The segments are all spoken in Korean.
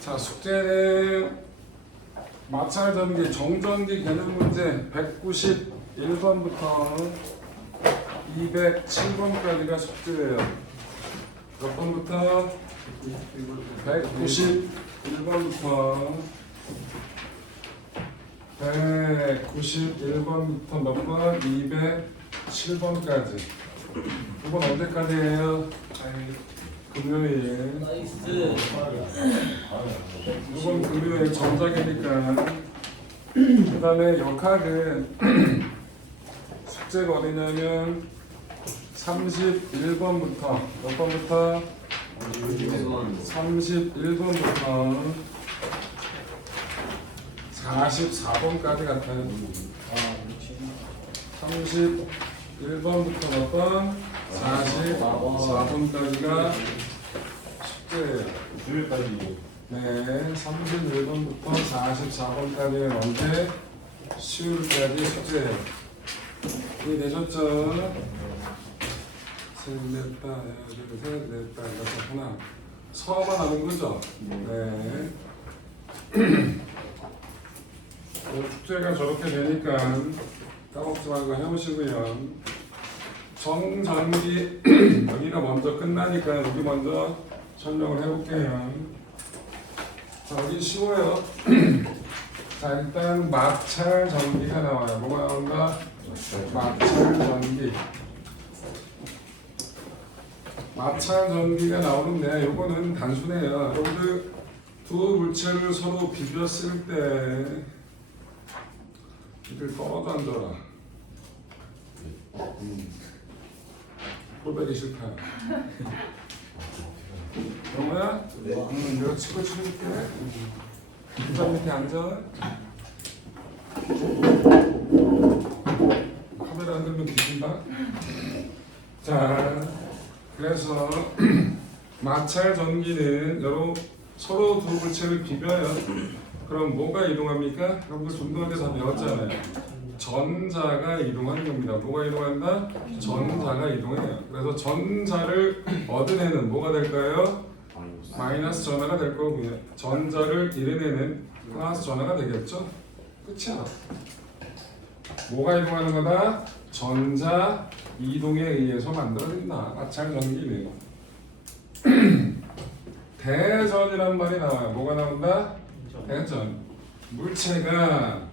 자, 숙제는 마찰 전기, 정전기 개념 문제 191번부터 207번까지가 숙제예요. 몇 번부터? 191번부터 191번부터 몇 번? 207번까지. 이건 언제까지예요? 금요일. 나이스. 이건 금요일 전작이니까. 그 다음에 역학은 숙제가 어디냐면 31번부터 몇 번부터? 31번부터 44번까지 같아요. 31번부터 몇 번? 44번까지가 숙제예요. 주일까지. 네, 31번부터 44번까지는 언제? 수요일까지 숙제예요. 이해되셨죠? 셋, 넷, 다, 둘, 셋, 넷, 다, 여섯, 하나. 서만 하는 거죠? 네. 숙제가 저렇게 되니까 까먹지 말고 해보시고요. 정전기 여기가 먼저 끝나니까 여기 먼저 설명을 해볼게요. 자, 여기 쉬워요. 자, 일단 마찰 전기가 나와요. 뭐가 나온다? 마찰 전기. 마찰 전기가 나오는데 요거는 단순해요. 여러분들 두 물체를 서로 비볐을 때 이들 떨어져 앉아라. 꼴보기 싫다. 영호야? 내가 치고 치울게. 부자 밑에 앉아. 카메라 안 들면 뒤진다. 자, 그래서 마찰 전기는 여러분 서로 두 물체를 비벼요. 그럼 뭐가 이동합니까? 여러분들 중등학교 다 배웠잖아요. 전자가 이동하는 겁니다. 뭐가 이동한다? 전자가 이동해요. 그래서 전자를 얻어내는 뭐가 될까요? 마이너스 전화가 될 거고요. 전자를 잃어내는 플러스 전화가 되겠죠? 끝이야. 뭐가 이동하는 거다? 전자 이동에 의해서 만들어진다. 마찰 전기는. 대전이란 말이 나와요. 뭐가 나온다? 대전. 물체가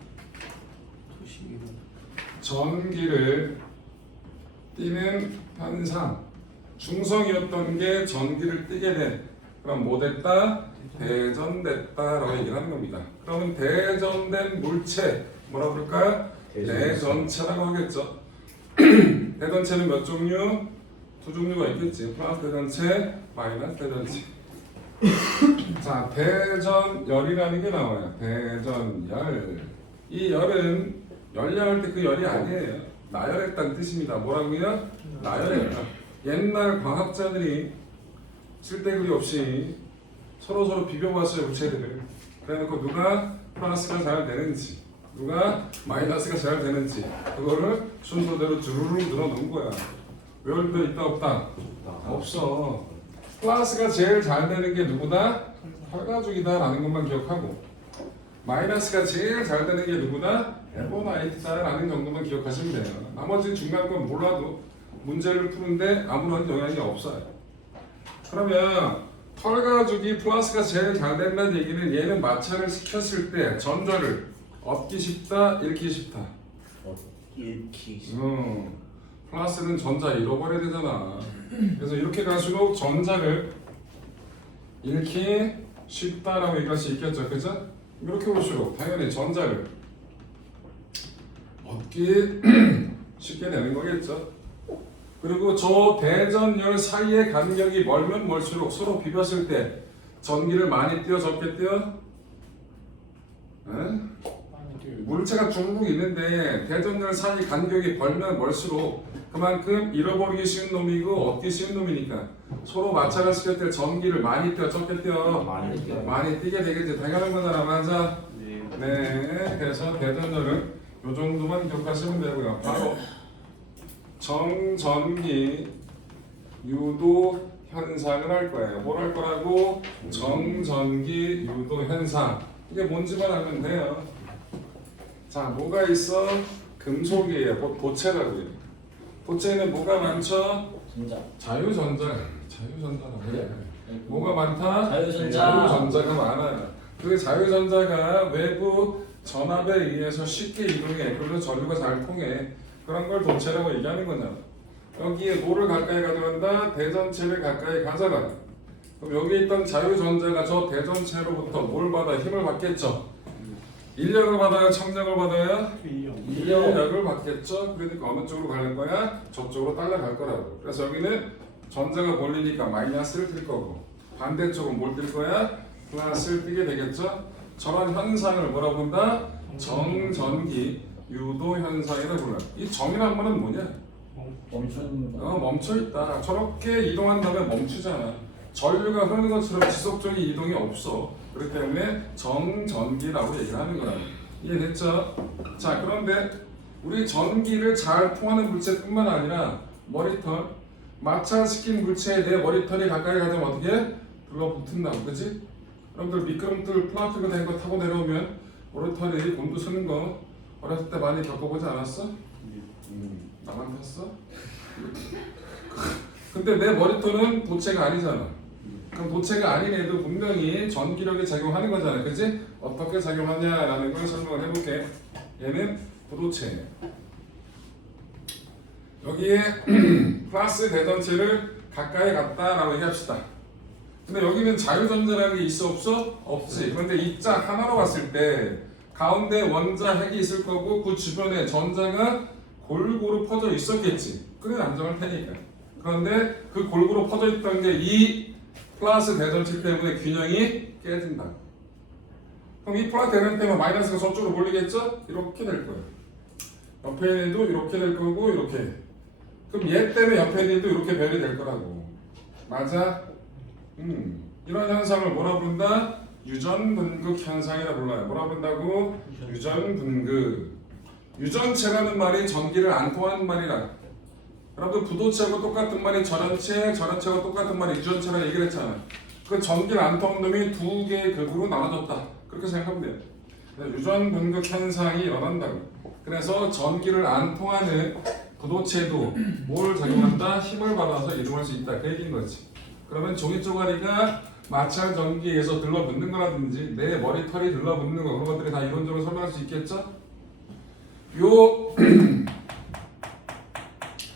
전기를 띠는 현상. 중성이었던 게 전기를 띠게 된. 그럼 뭐 됐다? 대전됐다라고 얘기를 하는 겁니다. 그러면 대전된 물체 뭐라고 부를까요? 대전체라고 하겠죠. 대전체는 몇 종류? 두 종류가 있겠지. 플러스 대전체, 마이너스 대전체. 자, 대전열이라는 게 나와요. 대전열. 이 열은 열량할 때 그 열이 아니에요. 나열했다는 뜻입니다. 뭐라고요? 나열했다. 옛날 과학자들이 쓸데그리 없이 서로 비벼봤어요. 물체들을. 그래놓고 누가 플러스가 잘 되는지 누가 마이너스가 잘 되는지 그거를 순서대로 주르륵 늘어놓은 거야. 외울 필요 있다 없다? 없어. 플러스가 제일 잘 되는 게 누구다? 혈가죽이다 라는 것만 기억하고 마이너스가 제일 잘 되는 게 누구다? 에보나이트다 라는 정도만 기억하시면 돼요. 나머지 중간 건 몰라도 문제를 푸는데 아무런 영향이 없어요. 그러면 털가죽이 플러스가 제일 잘 된다는 얘기는 얘는 마찰을 시켰을 때 전자를 얻기 쉽다, 잃기 쉽다. 잃기. 플러스는 전자 잃어버려야 되잖아. 그래서 이렇게 갈수록 전자를 잃기 쉽다라고 얘기할 수 있겠죠, 그죠? 이렇게 볼수록 당연히 전자를 얻기 쉽게 되는 거겠죠. 그리고 저 대전열 사이의 간격이 멀면 멀수록 서로 비볐을 때 전기를 많이 띄어 적게 띄어? 물체가 쭉 있는데 대전열 사이 간격이 벌면 멀수록 그만큼 잃어버리기 쉬운 놈이고 얻기 쉬운 놈이니까 서로 마찰을 시킬 때 전기를 많이 띄어 적게 띄어? 많이 띄게 되겠지. 당연한 거잖아. 맞아? 네. 그래서 대전열은 요 정도만 기억하시면 되고요. 바로 정전기, 유도, 현상을 할 거예요. 뭘 할 거라고? 정전기 유도 현상. 이게 뭔지만 알면 돼요. 자, 뭐가 있어? 금속이에요. 도체라고요. 도체는 뭐가 많죠? 전자. 자유전자라고 그래. 뭐가 많다? 자유전자. 자유전자가 많아요. 그 자유전자가 외부 전압에 의해서 쉽게 이동해. 그래서 전류가 잘 통해. 그런 걸 도체라고 얘기하는 거잖아. 여기에 뭐를 가까이 가져간다? 대전체를 가까이 가져가. 그럼 여기 있던 자유전자가 저 대전체로부터 뭘 받아? 힘을 받겠죠. 인력을 받아요? 청력을 받아요? 인력을 받겠죠. 그러니까 어느 쪽으로 가는 거야? 저쪽으로 따라갈 거라고. 그래서 여기는 전자가 몰리니까 마이너스를 뜰 거고, 반대쪽은 뭘 뜰 거야? 플러스를 띄게 되겠죠. 저런 현상을 뭐라 본다? 정전기 유도 현상이라고 불러요. 이 정이란 말은 뭐냐? 멈추는 거. 멈춰있다. 저렇게 이동한 다음에 멈추잖아. 전류가 흐르는 것처럼 지속적인 이동이 없어. 그렇기 때문에 정전기라고 얘기를 하는 거라고. 이해됐죠? 자, 그런데 우리 전기를 잘 통하는 물체뿐만 아니라 머리털, 마찰시킨 물체에 내 머리털이 가까이 가자면 어떻게? 들러붙는다고, 그치? 여러분들 미끄럼틀 플라트가 된 거 타고 내려오면 머리털이 곤두 서는 거 어렸을 때 많이 겪어보지 않았어? 나만 탔어? 근데 내 머리털은 도체가 아니잖아. 그럼 도체가 아닌 애도 분명히 전기력이 작용하는 거잖아, 그치? 어떻게 작용하냐라는 걸 설명을 해볼게. 얘는 부도체예요. 여기에 플러스 대전체를 가까이 갔다라고 얘기합시다. 근데 여기는 자유전자라는 게 있어 없어? 없지. 그런데 이 짝 하나로 봤을 때 가운데 원자 핵이 있을 거고 그 주변에 전자가 골고루 퍼져 있었겠지. 끈을 안정할 테니까. 그런데 그 골고루 퍼져 있던 게 이 플러스 대전체 때문에 균형이 깨진다. 그럼 이 플러스 대전체 때문에 마이너스가 저쪽으로 몰리겠죠? 이렇게 될 거예요. 옆에 있는 애도 이렇게 될 거고 이렇게. 그럼 얘 때문에 옆에 있는 애도 이렇게 변이 될 거라고. 맞아? 이런 현상을 뭐라 부른다? 유전분극 현상이라 불러요. 뭐라 부른다고? 유전분극. 유전체라는 말이 전기를 안 통하는 말이라. 여러분 부도체하고 똑같은 말이 전원체, 전원체와 똑같은 말이 유전체라 얘기를 했잖아. 그 전기를 안 통하는 놈이 두 개의 극으로 나눠졌다. 그렇게 생각하면 돼요. 유전분극 현상이 일어난다고. 그래서 전기를 안 통하는 부도체도 뭘 작용한다? 힘을 받아서 이동할 수 있다. 그 얘기인 거지. 그러면 종이 쪼가리가 마찰 전기에 의해서 들러붙는 거라든지 내 머리털이 들러붙는 거 그런 것들이 다 이론적으로 설명할 수 있겠죠? 요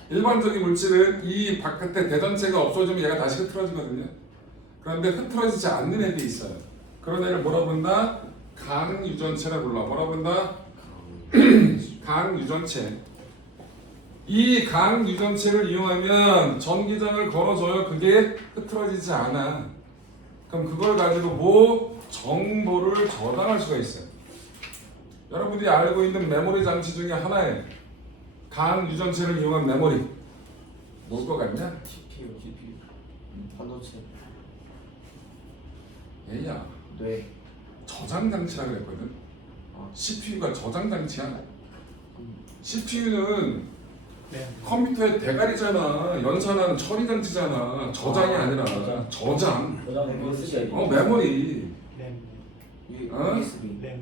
일반적인 물질은 이 바깥에 대전체가 없어지면 얘가 다시 흐트러지거든요. 그런데 흐트러지지 않는 애들이 있어요. 그런 애를 뭐라 부른다? 강유전체라 불러. 뭐라 부른다? 강유전체. 이 강유전체를 이용하면 전기장을 걸어줘요. 그게 흐트러지지 않아. 그럼 그걸 가지고 뭐 정보를 저장할 수가 있어요. 여러분들이 알고 있는 메모리 장치 중에 하나에 강유전체를 이용한 메모리 뭘 것 같냐? CPU. 반도체. 얘야 뇌. 저장 장치라 그랬거든. CPU가 저장 장치야. CPU는 컴퓨터의 대가리잖아. 연산하는 처리 장치잖아. 저장이 아니라 저장. 저장 USB 아니야? 메모리. 어? USB 아니야?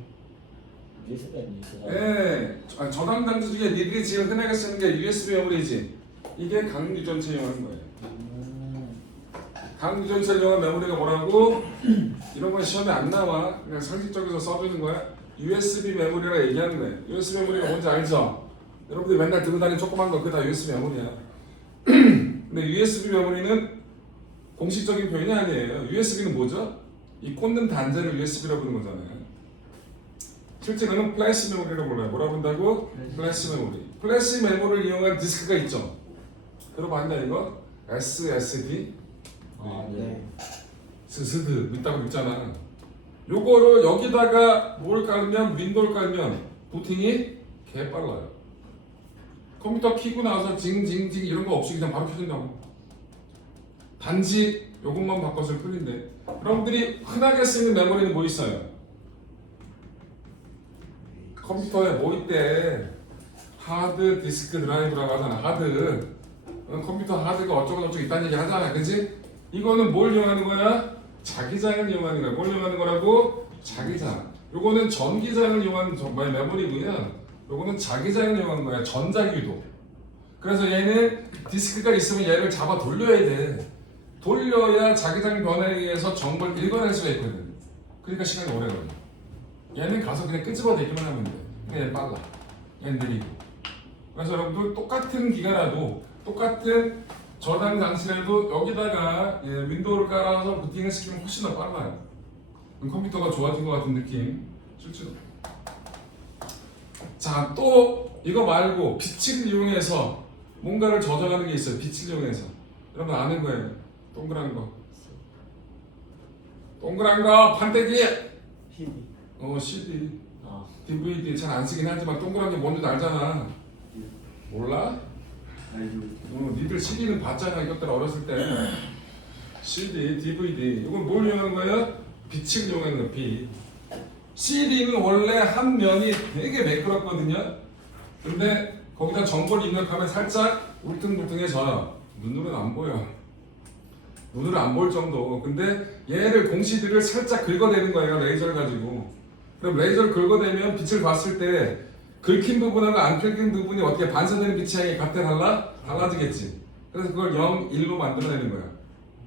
저장. 예, 저장 장치 중에 니들이 지금 흔하게 쓰는 게 USB 메모리지. 이게 강유전체 이용하는 거예요. 강유전체를 이용한 메모리가 뭐라고? 이런 건 시험에 안 나와. 그냥 상식적으로 써주는 거야. USB 메모리라 얘기하는 거예요. USB 메모리가 뭔지 알죠? 여러분들이 맨날 들고 다니는 조그만 거 그거 다 USB 메모리야. 근데 USB 메모리는 공식적인 표현이 아니에요. USB는 뭐죠? 이 꽂는 단자를 USB라고 부르는 거잖아요. 실제로는 플래시 메모리라고 불러요. 뭐라고 한다고? 플래시 메모리. 플래시 메모리를 이용한 디스크가 있죠. 들어봤냐 이거? SSD? 네. 스스드 있다고 있잖아. 요거를 여기다가 뭘 깔면 윈도우를 깔면 부팅이 개빨라요. 컴퓨터 키고 나서 징징징 이런 거 없이 그냥 바로 켜진다고. 단지 요것만 바꿨을 뿐인데 여러분들이 흔하게 쓰는 메모리는 뭐 있어요? 컴퓨터에 뭐 있대? 하드 디스크 드라이브라고 하잖아. 하드. 컴퓨터 하드가 어쩌고 저쩌고 있다는 얘기 하잖아. 그치? 이거는 뭘 이용하는 거야? 자기장을 이용하는 거야. 뭘 이용하는 거라고? 자기장. 요거는 전기장을 이용하는 메모리고요. 요거는 자기장을 이용하는 거야. 전자기도. 그래서 얘는 디스크가 있으면 얘를 잡아 돌려야 돼. 돌려야 자기장 변화에 의해서 정보를 읽어낼 수가 있거든. 그러니까 시간이 오래 걸려. 얘는 가서 그냥 끄집어 대기만 하면 돼. 근데 얘는 빨라. 얘는 느리고. 그래서 여러분들 똑같은 기가라도 똑같은 저장 장치라도 여기다가 윈도우를 깔아서 부팅을 시키면 훨씬 더 빨라요. 컴퓨터가 좋아진 것 같은 느낌. 실제로. 자, 또 이거 말고 빛을 이용해서 뭔가를 저장하는 게 있어요. 빛을 이용해서. 여러분 아는 거예요. 동그란 거. 동그란 거 판때기. CD. CD. 아, DVD 잘 안 쓰긴 하지만 동그란 게 뭔지 알잖아. 몰라? 알죠. 니들 CD는 봤잖아. 이것들 어렸을 때. CD, DVD. 이건 뭘 이용하는 거예요? 빛을 이용하는 거야. 빛. CD는 원래 한 면이 되게 매끄럽거든요. 근데 거기다 정보를 입력하면 살짝 울퉁불퉁해져요. 눈으로는 안 보여. 눈으로 안 보일 정도. 근데 얘를 공시들을 살짝 긁어대는 거예요. 레이저를 가지고. 그럼 레이저를 긁어대면 빛을 봤을 때 긁힌 부분하고 안 긁힌 부분이 어떻게 반사되는 빛의 양이 같아 달라지겠지. 그래서 그걸 0, 1로 만들어내는 거야.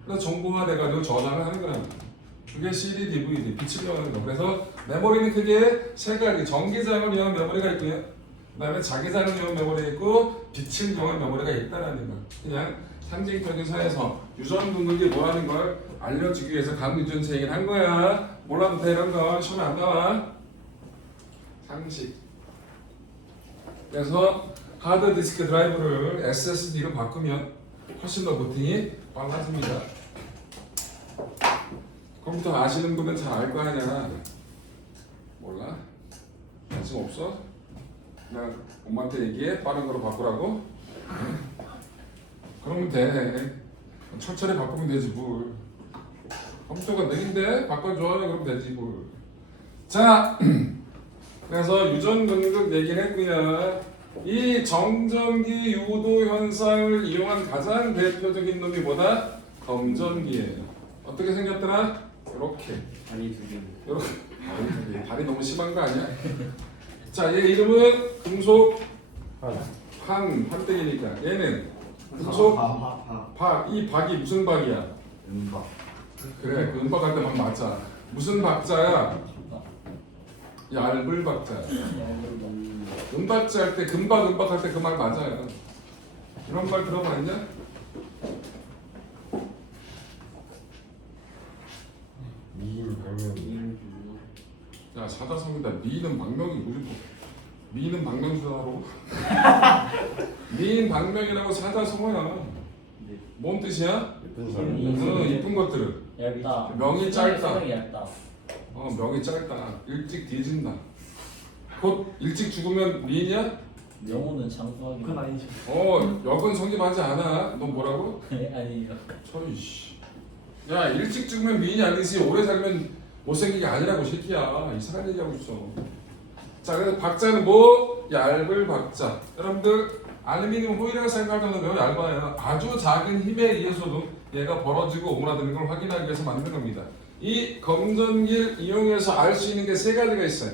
그래서 정보화돼가지고 저장을 하는 거란 말이야. 그게 CD, DVD, 빛을 이용하는 거. 그래서 메모리는 크게 세 가지. 전기장을 이용한 메모리가 있고요. 그 다음에 자기장을 이용한 메모리가 있고 빛을 이용한 메모리가 있다라는 거. 그냥 상징적인 사에서 유전 등급이 뭐라는 걸 알려주기 위해서 강유전체 얘기를 한 거야. 몰라도 돼 이런 거 시험에 안 나와. 상식. 그래서 하드디스크 드라이브를 SSD로 바꾸면 훨씬 더 부팅이 빨라집니다. 컴퓨터 아시는 분은 잘 알 거 아니야. 몰라? 관심 없어? 그냥 엄마한테 얘기해. 빠른 거로 바꾸라고? 그러면 돼. 철저히 바꾸면 되지 뭘. 컴퓨터가 느린데 바꿔줘. 그러면 되지 뭘. 자, 그래서 유전 근급 얘기를 했고요. 이 정전기 유도 현상을 이용한 가장 대표적인 놈이 뭐다? 검전기예요. 어떻게 생겼더라? 이렇게. 다리 두 개. 이렇게. 다리 너무 심한 거 아니야? 자, 얘 이름은 금속 판때기니까. 얘는 금속 이 박이 무슨 박이야? 음박. 그래, 그 음박할 때만 맞아. 무슨 박자야? 얇을 박자. 음박자 할 때 금박 할 때 그 말 맞아요. 이런 말 들어봤냐? 미인 방면 야, 사자성어다. 미인은 박명이 무슨 미인은 박명수다로. 미인 박명이라고 사자성어야. 네. 뭔 뜻이야? 예쁜 사람 이쁜 것들은 얇다. 명이 짧다. 성이 얇다. 명이 짧다. 일찍 뒤진다. 곧 일찍 죽으면 미인이야? 영혼은 장수하기. 그건 아니죠. 여건 성립하지 않아. 너 뭐라고? 아니요. 저리 씨. 야, 일찍 죽으면 미인이 아니지. 오래 살면 못생긴 게 아니라고 새끼야. 이상한 얘기하고 있어. 자, 그래서 박자는 뭐? 얇을 박자. 여러분들 알루미늄 호일이라고 생각하면 매우 얇아요. 아주 작은 힘에 의해서도 얘가 벌어지고 오므라드는 걸 확인하기 위해서 만든 겁니다. 이 검전기를 이용해서 알 수 있는 게 세 가지가 있어요.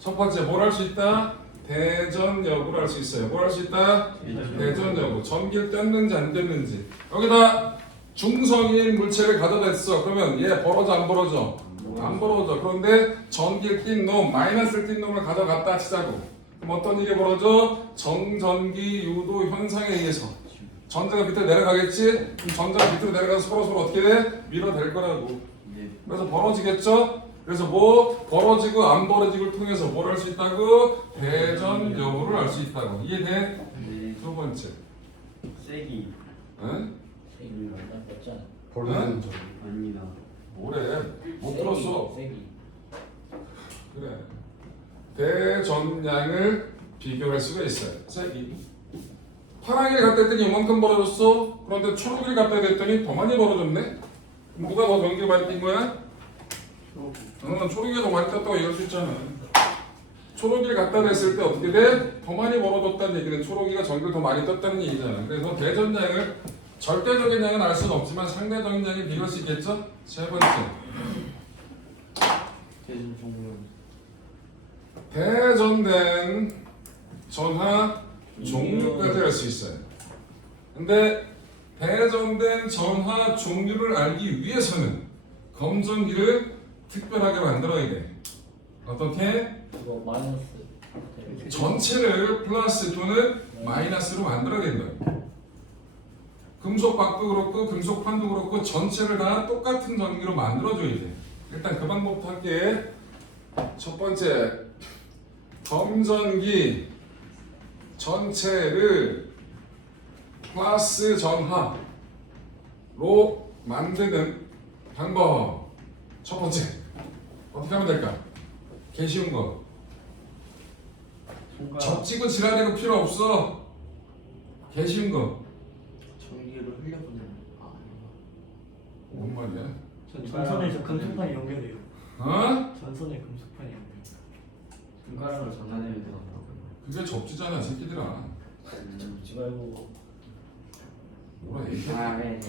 첫 번째, 뭘 할 수 있다? 대전 여부를 알 수 있어요. 뭘 할 수 있다? 대전 여부. 전기를 뗐는지 안 뗐는지. 여기다 중성인 물체를 가져다 댔어. 그러면 얘 벌어져 안 벌어져? 안 벌어져. 그런데 전기를 띈 놈, 마이너스를 띈 놈을 가져갔다 치자고. 그럼 어떤 일이 벌어져? 정전기 유도 현상에 의해서 전자가 밑으로 내려가겠지? 그럼 전자가 밑으로 내려가서 서로 어떻게 돼? 밀어댈 거라고. 네. 그래서 벌어지겠죠? 그래서 뭐 벌어지고 안 벌어지고를 통해서 뭘 할 수 있다고? 대전 여부를 알 수 있다고. 이해돼? 네. 두 번째. 세기. 응? 세기 맞지 않아? 벌레는 좀 아닙니다. 뭐래? 못 들었어. 세기. 그래. 대전량을 비교할 수가 있어요. 세기. 파랑이를 갖다 댔더니 이만큼 벌어졌어. 그런데 초록이를 갖다 댔더니 더 많이 벌어졌네. 누가 더 전기를 많이 띈 거야? 초록이가 더 많이 떴다고 얘기할 수 있잖아. 초록이를 갖다 댔을 때 어떻게 돼? 더 많이 벌어졌다는 얘기는 초록이가 전기를 더 많이 떴다는 얘기잖아. 그래서 대전량을 절대적인 양은 알 수는 없지만 상대적인 양이 비교할 수 있겠죠? 세 번째. 대전 종료. 대전된 전하 종류까지 알 수 있어요. 근데 대전된 전하 종류를 알기 위해서는 검정기를 특별하게 만들어야 돼. 어떻게? 이거 마이너스 네. 전체를 플러스 또는 마이너스로 만들어야 된다. 금속박도 그렇고 금속판도 그렇고 전체를 다 똑같은 전기로 만들어줘야 돼. 일단 그 방법부터 할게. 첫 번째, 검전기 전체를 플러스 전하로 만드는 방법. 첫 번째, 어떻게 하면 될까? 개 쉬운 거. 손가락. 접지고 지랄이고 필요 없어. 개 쉬운 거. 전기를 흘려보내는. 아, 뭔 말이야? 전선에서 금속판이 연결해요. 어? 전선에 금속판이 연결. 손가락을 전환해야 되더라고요. 그게 접지잖아, 새끼들아. 접지 말고 뭐라 얘기해? 아, 네.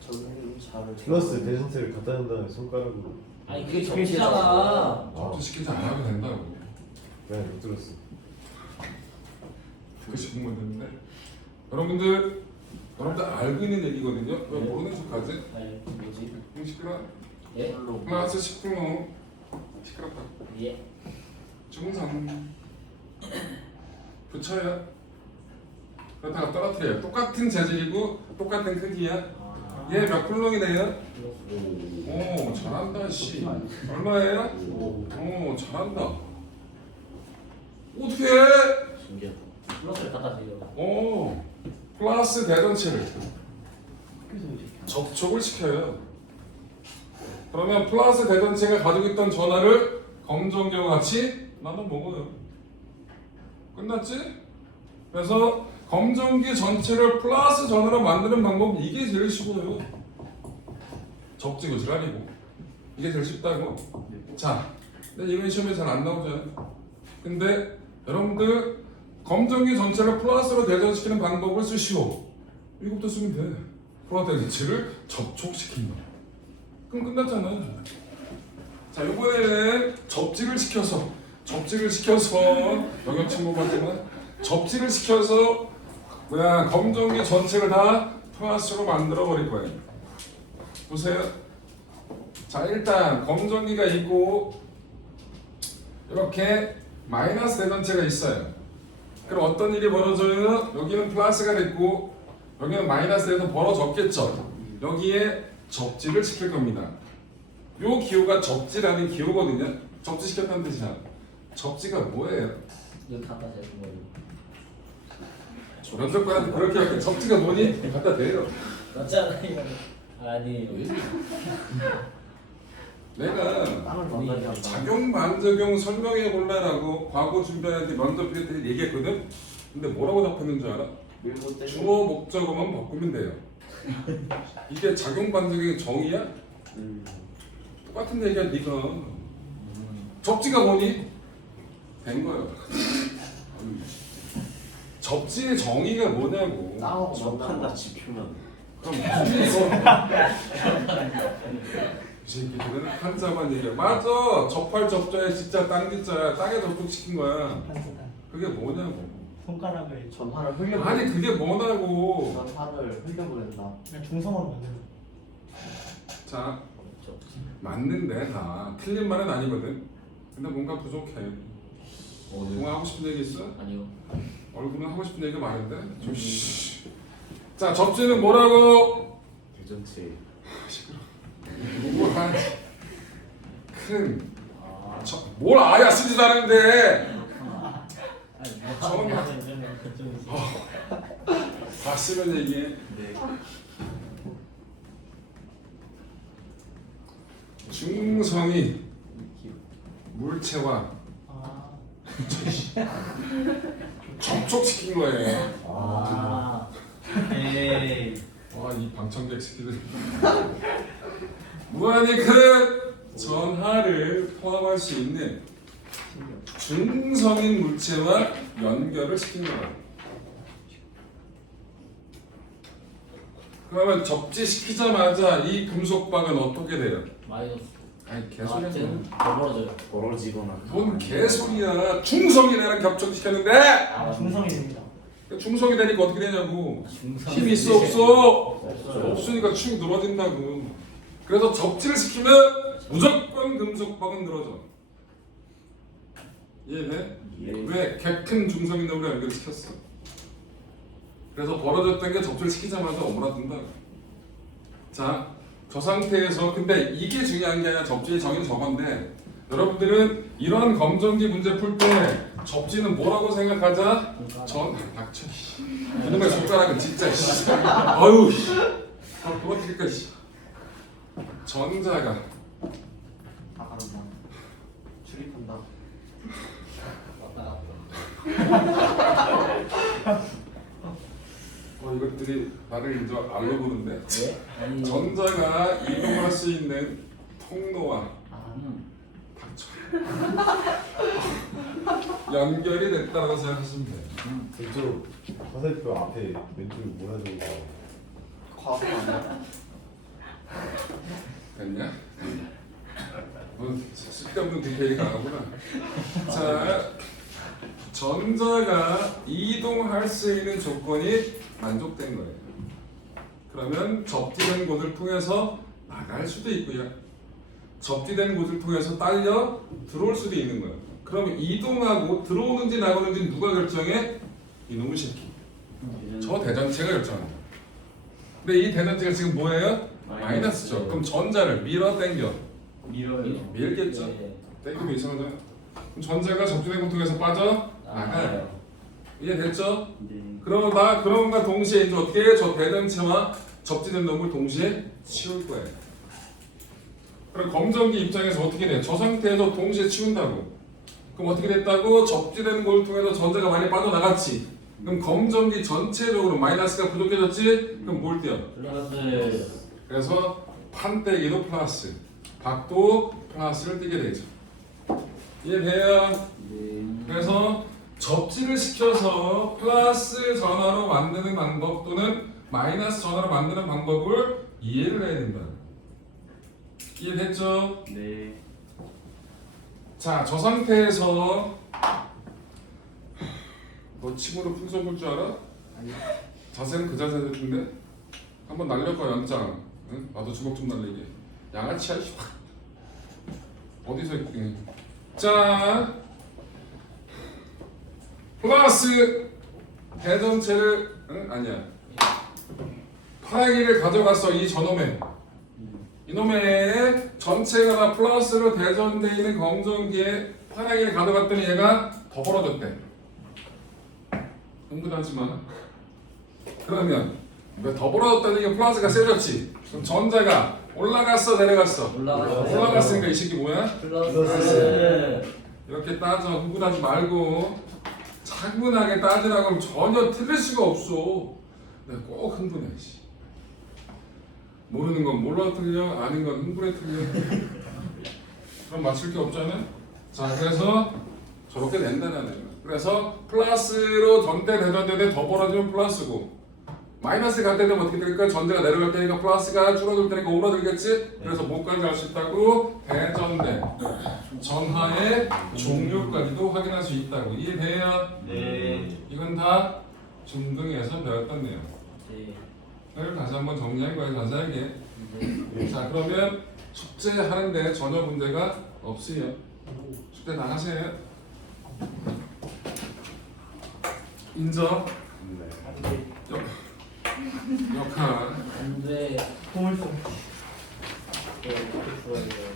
저는 잘을 플러스 대전체를 갖다 준 다음에 손가락으로. 아니 그게 그게 접지잖아. 접지시키지 않아도 된다고. 네, 못 들었어. 듣고 싶은 건 듣는데. 여러분들 알고 있는 얘기거든요. 왜 네. 모르는 척하지? 아니 뭐지? 시끄러. 예? 별로. 플러스 10분호 시끄럽다. 예? 중상 붙여요. 그렇다가 떨어뜨려요. 똑같은 재질이고 똑같은 크기야. 아, 얘 몇 쿨롱이 돼요? 플러스. 오 잘한다 씨. 얼마예요? 오 잘한다. 어떻게 해? 신기하다. 플러스를 갖다 드려. 오 플러스 대전체를 그래서 이제 접촉을 시켜요. 그러면 플러스 대전체가 가지고 있던 전하를 검정기와 같이 나눠 먹어요. 끝났지? 그래서 검정기 전체를 플러스 전하로 만드는 방법 이게 제일 쉬워요. 접지고 지랄이고 이게 제일 쉽다고. 자, 근데 이건 시험에 잘 안 나오죠. 근데 여러분들 검정기 전체를 플러스로 대전시키는 방법을 쓰시오. 이것부터 쓰면 돼. 플러스 대전체를 접촉시킨다. 그럼 끝났잖아. 자, 이번에는 접지를 시켜서 영역 침범하지만 접지를 시켜서 그냥 검정기 전체를 다 플러스로 만들어 버릴 거예요. 보세요. 자, 일단 검정기가 있고 이렇게 마이너스 대전체가 있어요. 그럼 어떤 일이 벌어져요? 여기는 플러스가 됐고 여기는 마이너스 돼서 벌어졌겠죠. 여기에 접지를 시킬 겁니다. 요 기호가 접지라는 기호거든요. 접지시켰다는 뜻이야. 접지가 뭐예요? 이거 갖다 대는 거예요. 면접관한테 그렇게 할게. 접지가 뭐니? 갖다 대요. 맞잖아 이거. 아니에요. 내가 땅을 만나지 않나. 작용 반작용 설명해 볼래라고 과거 준비할 때 면접 때 얘기했거든. 근데 뭐라고 답했는 줄 알아? 밀고 떼고. 주어 목적어만 바꾸면 돼요. 이게 작용 반작용의 정의야? 똑같은 얘기야 네가. 접지가 뭐니? 된 거예요. 접지의 정의가 뭐냐고. 땅하고 접한다 지표면. 그럼 무슨 이거? 이 새끼들은 한자만 얘기해. 맞아. 접할 접자에 진짜 땅 짓자야. 땅에 접촉시킨 거야. 그게 뭐냐고. 손가락을 전화를 흘려. 아니 그게 뭐냐고. 전화를 흘려보낸다. 그냥 중성으로 만드는. 자, 접지. 맞는데 다 틀린 말은 아니거든. 근데 뭔가 부족해. 동아 하고 싶은 얘기 있어? 아니요. 얼굴은 하고 싶은 얘기가 많은데 좀 쉬. 자, 접지는 뭐라고? 대전체. 시끄러. 누구한 큰. 아. 뭘 아야 쓰지도 않은데. 아니 뭐 처음 하면 되면 그쪽이지. 다 쓰면 얘기해. 네. 중성이 물체와 아, 접촉시킨 거예요. 아. 에이. 와, 이 방청객 새끼들. 무한히 큰 전하를 포함할 수 있는 중성인 물체와 연결을 시킨 거예요. 그러면 접지시키자마자 이 금속박은 어떻게 돼요? 마이너스. 아니 개소리야. 쟤는 더 벌어져요. 벌어지거나. 뭔 개소리야. 중성이랑 겹쳐시켰는데 중성이 됩니다. 중성이 되니까 어떻게 되냐고. 중성. 힘 있어 없어? 없으니까 축 늘어진다고. 그래서 접지를 시키면 무조건 금속박은 늘어져. 이해돼? 예. 왜? 객큰 중성인데 우리가 연결시켰어. 그래서 벌어졌던 게 접지를 시키자마자 오므라든다. 자, 저 상태에서 근데 이게 중요한 게 아니라 접지의 정의는 저건데 여러분들은 이러한 검정기 문제 풀 때 접지는 뭐라고 생각하자? 닥쳐. 이놈의 손가락은 진짜 씨. 아유 씨. 그거 드릴까 씨. 전자가 나가른다. 출입한다. 왔다 갔다. 이것들이 나를 이제 알로 부른데 왜? 아니. 전자가 이동할 수 있는 통로와 닥쳐. 연결이 됐다고 생각하시면 돼요. 이쪽 화살표 앞에 왼쪽에 뭐라 적어있어? 과학 아니야? 됐냐? 뭐 쓸데없는 디테일이 강하구나. 자, 전자가 이동할 수 있는 조건이 만족된 거예요. 그러면 접지된 곳을 통해서 나갈 수도 있고요. 접지된 곳을 통해서 딸려 들어올 수도 있는 거예요. 그러면 이동하고 들어오는지 나가는지 누가 결정해? 이놈의 새끼. 저 대전체가 결정합니다. 근데 이 대전체가 지금 뭐예요? 마이너스죠. 그럼 전자를 밀어 당겨. 밀어요. 밀겠죠. 네. 당기면 이상하잖아. 그럼 전자가 접지된 곳 통해서 빠져 나가요. 이해됐죠? 네. 그런가 동시에 이제 어떻게 해? 저 대전체와 접지된 놈을 동시에 치울 거예요. 그럼 검정기 입장에서 어떻게 돼? 저 상태에서 동시에 치운다고. 그럼 어떻게 됐다고? 접지되는 걸 통해서 전자가 많이 빠져나갔지. 그럼 검정기 전체적으로 마이너스가 부족해졌지? 그럼 뭘 띄어? 플러스. 그래서 판때기도 플러스, 박도 플러스를 띄게 되죠. 이해돼요? 그래서 접지를 시켜서 플러스 전화로 만드는 방법 또는 마이너스 전화로 만드는 방법을 이해를 해야 된다. 이해됐죠? 네. 자, 저 상태에서 너 침으로 풍선 불 줄 알아? 자세는 그 자세 같은데? 한번 날려봐 연장. 응? 나도 주먹 좀 날리게. 양아치야. 확. 어디서 있니? 자, 플러스 대전체를 아니야. 파라기를 가져갔어 이 저놈의. 이놈의 전체가 다 플러스로 대전되어 있는 검정기에 파라기를 가져갔더니 얘가 더 벌어졌대. 흥분하지 마. 그러면 왜 더 벌어졌다는 게 플러스가 세졌지? 그럼 전자가 올라갔어 내려갔어? 올라갔으니까 이 새끼 뭐야? 플러스. 이렇게 따져. 흥분하지 말고 차분하게 따지라고 하면 전혀 틀릴 수가 없어. 내가 꼭 흥분해. 모르는 건 몰라 틀려, 아는 건 흥분해 틀려. 그럼 맞출 게 없잖아. 자, 그래서 저렇게 된다는 거야. 그래서 플러스로 전대 대전되되 더 벌어지면 플러스고 마이너스 갈 때 되면 어떻게 될까? 전대가 내려갈 테니까 플러스가 줄어들 테니까 오므라들겠지? 그래서 뭐까지 할 수 있다고? 대전대 전하의 종류까지도 확인할 수 있다고. 이해돼요? 네. 이건 다 중등에서 배웠던 내용. 네. 이걸 다시 한번 정리한 거예요, 자세하게. 자, 그러면 숙제 하는데 전혀 문제가 없어요. 숙제 다 하세요. 인정. 네. 역할. 안돼. 공을 써. 어떻게 풀어야 돼요?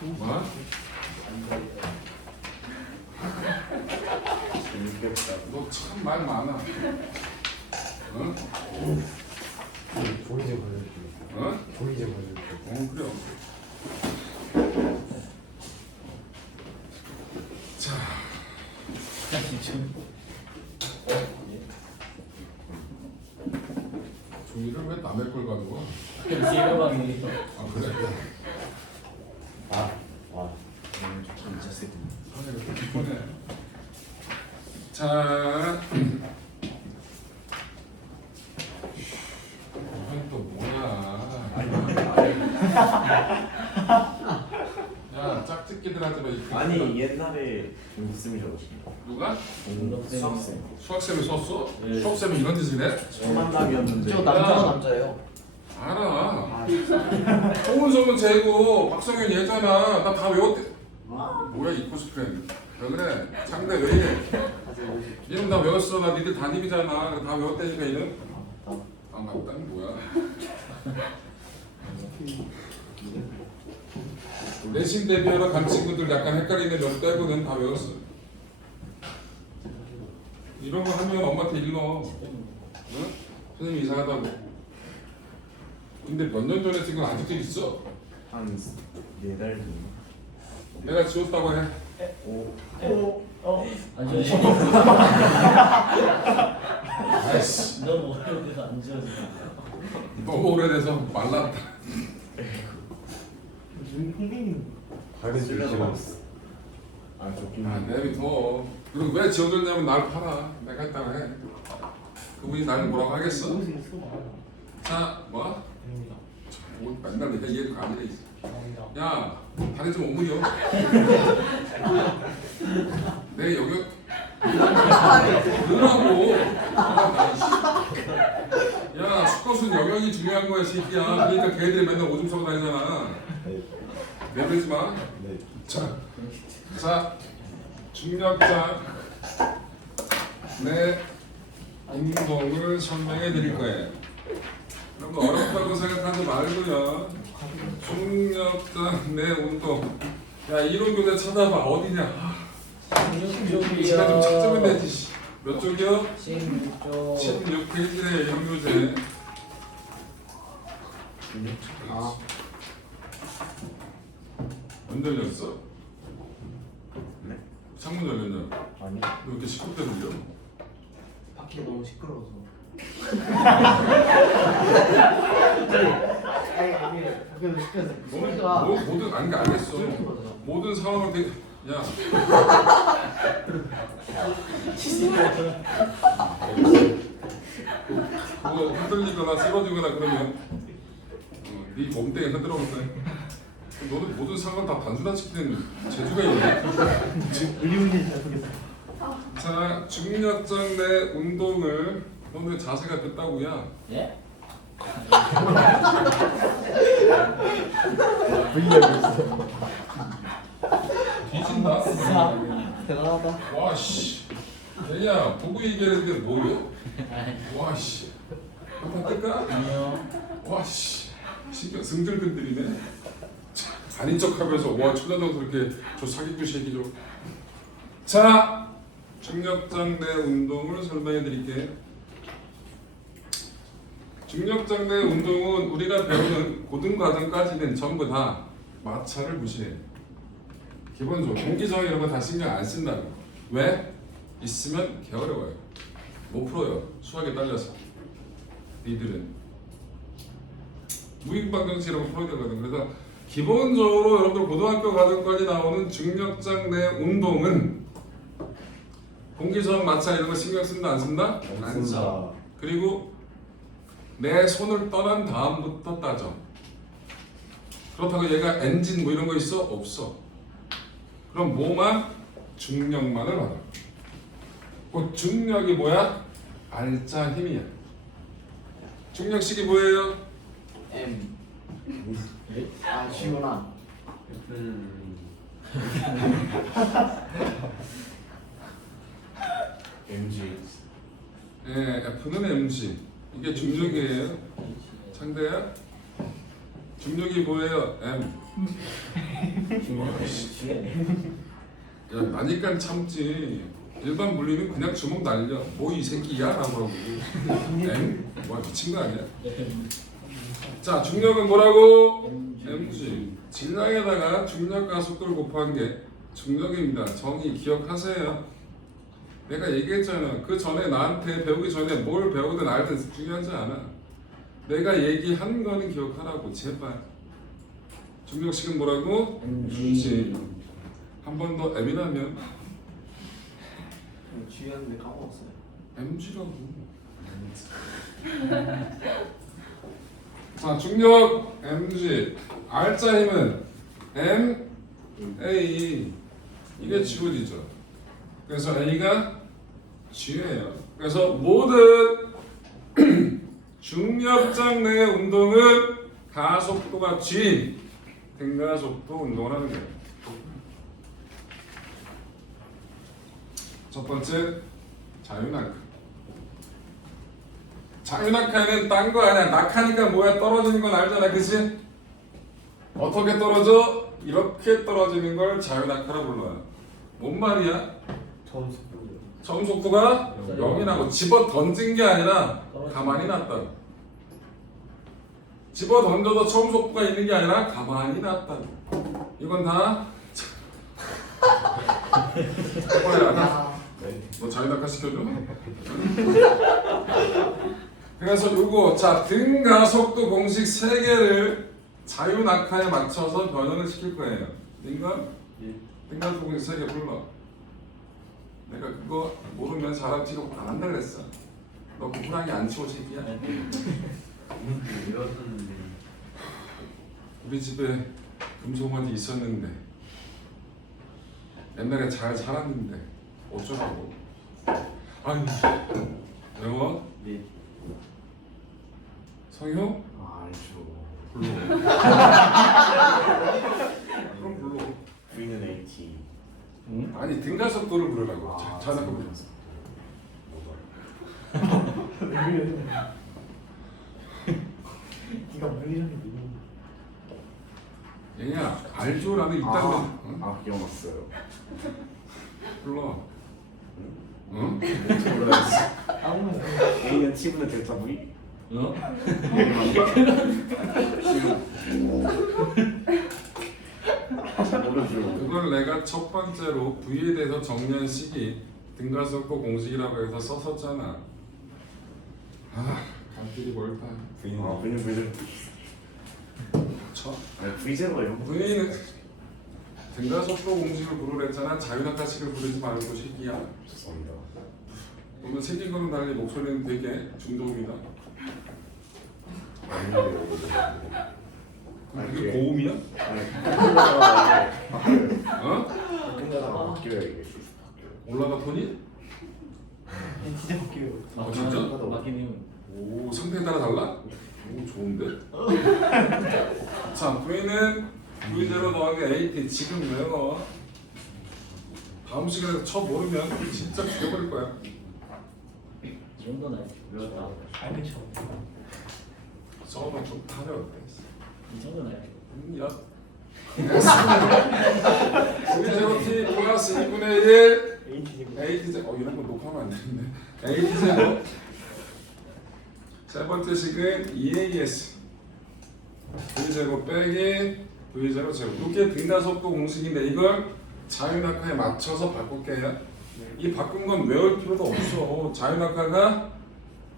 뭐? 안돼. 재밌겠다. 너 참 말 많아. 응? 종이 좀 보여줄게요. 응? 종이 좀 보여줄게요. 그래. 자, 종이를 왜 남의 걸 가져와? 실버방이에요. 아, 그래? 아, 진짜 세고. 이렇게 기본해. 자, 얘기들 하지 마. 아니 옛날에 공부쌤이 적었습니다. 누가? 수학쌤. 수학쌤이 썼어? 네. 수학쌤이 이런 짓을 해? 첫 만남이었는데. 저 남자가 남자예요. 알아. 홍은성은 쟤고 박성현 얘잖아. 나 다 외웠대. 뭐야 이 코스프레는. 왜 그래? 상대 왜 이래? 이름 다 외웠어. 나 니들 담임이잖아. 다 외웠다니까 이름. 반갑다는 뭐야? 내신 대비하러 간 친구들 약간 헷갈리는 몇 빼고는 다 외웠어. 이런 거 하면 엄마한테 일러. 응? 선생님 이상하다고. 근데 몇 년 전에 찍은 거 아직도 있어. 한 4달 전. 내가 지웠다고 해. 아니 아이씨. 너무 어려워서 안 지워져. 너무 오래돼서 말랐다. 홍빈님 밝은 쓸려서 줄지가 먹었어. 아 좋긴 아, 한데. 내비둬. 그리고 왜 지워줬냐면 날 팔아. 내가 했다고 해. 그분이 나를 뭐라고 하겠어? 여기서 수고 많아요. 자, 뭐? 됩니다. 뭐 맨날 내가 이해가 안 돼. 감사합니다. 야, 다리 좀 오므려. 내 여기 누라고. 야, 수컷은 영역이 중요한 거야, 새끼야. 그러니까 걔들이 맨날 오줌 싸고 다니잖아. 네. 내버리지 마. 네. 자, 중력자 내 운동을 설명해 드릴 거예요. 그런 거 어렵다고 생각하지 말고요. 중력자 내 운동. 야, 이론 교재 찾아봐. 어디냐? 시간 좀 찾으면 되지. 씨. 몇 쪽이요? 16쪽 16페이지에 이론 교재. 아 언제 열렸어? 네? 창문 열렸냐? 아니. 왜 이렇게 시끄럽게 들려? 밖에 너무 시끄러워서. 아니 밖에 시끄러워서 소리가 모든 아니 게 알겠어. 모든 상황을 되게 야. 그거 흔들리거나 쓰러지거나 그러면 네 몸뚱이 흔들어볼 거야. 너는 모든 상황을 다 단순화시키는 재주가 있네. 의료운전 잘 보겠다. 자, 중력장 내 운동을 너는 자세가 됐다고야. 예? V하고 있어. 뒤진다. 대단하다. 와 씨. 야, 보고 얘기하는 게 뭐요? 와 씨. 한판 뜰까? 아니요. 와 씨. 신경 승들근들이네. 아닌 척하면서 와 천하장도 이렇게 저 사기꾼 새끼죠. 자, 중력장 내 운동을 설명해 드릴게요. 중력장 내 운동은 우리가 배우는 고등 과정까지는 전부 다 마찰을 무시해요. 기본적으로 공기저항 이런 거 다 신경 안 쓴다고. 왜? 있으면 개 어려워요. 못 풀어요. 수학에 딸려서. 니들은 무익방정식 이런 거 풀어야 되거든. 그래서 기본적으로 여러분들 고등학교 과정까지 나오는 중력장 내 운동은 공기저항 마찰 이런 거 신경 쓴다 안 쓴다? 안 써. 그리고 내 손을 떠난 다음부터 따져. 그렇다고 얘가 엔진 뭐 이런 거 있어? 없어. 그럼 뭐만? 중력만을 받아. 그 중력이 뭐야? 알짜 힘이야. 중력식이 뭐예요? M. 아 지훈아. MG. 예, F는 mg. 이게 중력이에요. 상대야? 중력이 뭐예요? m. 야, 나니까 참지. 일반 물리는 그냥 주먹 날려. 뭐 이 새끼야? 라고 하고. m? 와 미친 거 아니야? 자, 중력은 뭐라고? mg. 질량에다가 중력과 속도를 곱한 게 중력입니다. 정의 기억하세요. 내가 얘기했잖아. 그 전에 나한테 배우기 전에 뭘 배우든 알든 중요하지 않아. 내가 얘기한 거는 기억하라고 제발. 중력식은 뭐라고? mg. 한 번 더 m이라면 주였는데 까먹었어요. mg라고. 자, 중력 mg. 알짜 힘은 m A 이게 지울이죠. 그래서 A가 G예요. 그래서 모든 중력장 내의 운동은 가속도가 G, 등가속도 운동을 하는 거예요. 첫 번째 자유낙하. 자유낙하는 딴 거 아니야. 낙하니까 뭐야? 떨어지는 건 알잖아, 그치? 어떻게 떨어져? 이렇게 떨어지는 걸 자유낙하라고 불러요. 뭔 말이야? 처음 속도요. 처음 속도가 0이 나고 집어 던진 게 아니라 가만히 놨다. 집어 던져도 처음 속도가 있는 게 아니라 가만히 놨다. 이건 다 뭐야? 너 자유낙하 시켜줘? 그래서 요거 자 등가속도 공식 3개를 자유낙하에 맞춰서 변형을 시킬 거예요. 인간? 등가속도 공식 3개 불러. 내가 그거 모르면 잘하지도 안 한다 그랬어. 너 구분하기 안 치고 새끼야. 이었는데 우리 집에 금속원이 있었는데 옛날에 잘 살았는데 어쩌라고. 아니 영어? 네. 성효? 알죠. 불러. 그럼 불러. V는 H. 아니 등가속도를 부르라고. 아, 자나가 불렀어. 네가 물리적인 누구? 얘야 알죠라는 있다는 기억났어요. 불러. 응? 아무나 A는 T분의 델타 V? 어? 모르죠. 그걸 내가 첫 번째로 V에 대해서 정리한 식이 등가속도 공식이라고 해서 썼었잖아. 갈 길이 멀다. V는 V는 아니 V제로예요. V는 등가속도 공식을 부르랬잖아. 자유낙하식을 부르지 말고 새끼야. 죄송합니다. 오늘 생긴 거는 달리 목소리는 되게 중저음이다. 그게 고음이야? 아니 끝나다가 어? 끝나다가 바뀌어요 이게. 올라가 톤이? 진짜 바뀌어요. 아 진짜? 맞긴 해요. 오 상태에 따라 달라? 오 좋은데? 자 V는 V0 더하기 AT 지금 외워. 다음 시간에 쳐 모르면 진짜 죽여버릴 거야. 이 정도는 알죠. 외웠다. 알겠죠. 써봐 좀 타려. 이 정도는 알죠. 야. V0T 플러스 2분의 1 H제곱. AT제곱. 이런 거 녹화하면 안 되는데. AT제곱. 세 번째 식은 EAS V제곱 빼기 V0 제곱. 이게 등가속도 공식인데 이걸 자유낙하에 맞춰서 바꿀게요. 이 바꾼 건 외울 필요도 없어. 자유낙하가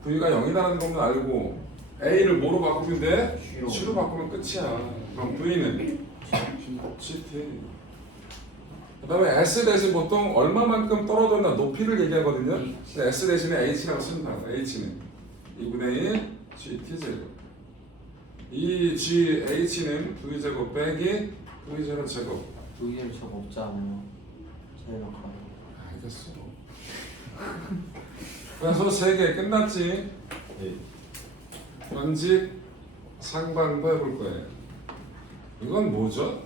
V가 0이라는 것만 알고 A를 뭐로 바꾸면 돼? C로 바꾸면 끝이야. 그럼 V는 GT. 그 다음에 S 대신 보통 얼마만큼 떨어졌나 높이를 얘기하거든요. 근데 S 대신에 H라고 쓴다. H는 2분의 1 GT 제곱. 이 GH는 V제곱 빼기 V0 제곱. V를 저거 없잖아요. 자유낙하. 알겠어. 그래서 3개 끝났지. 네. 연직 상반도 해볼 거예요. 이건 뭐죠?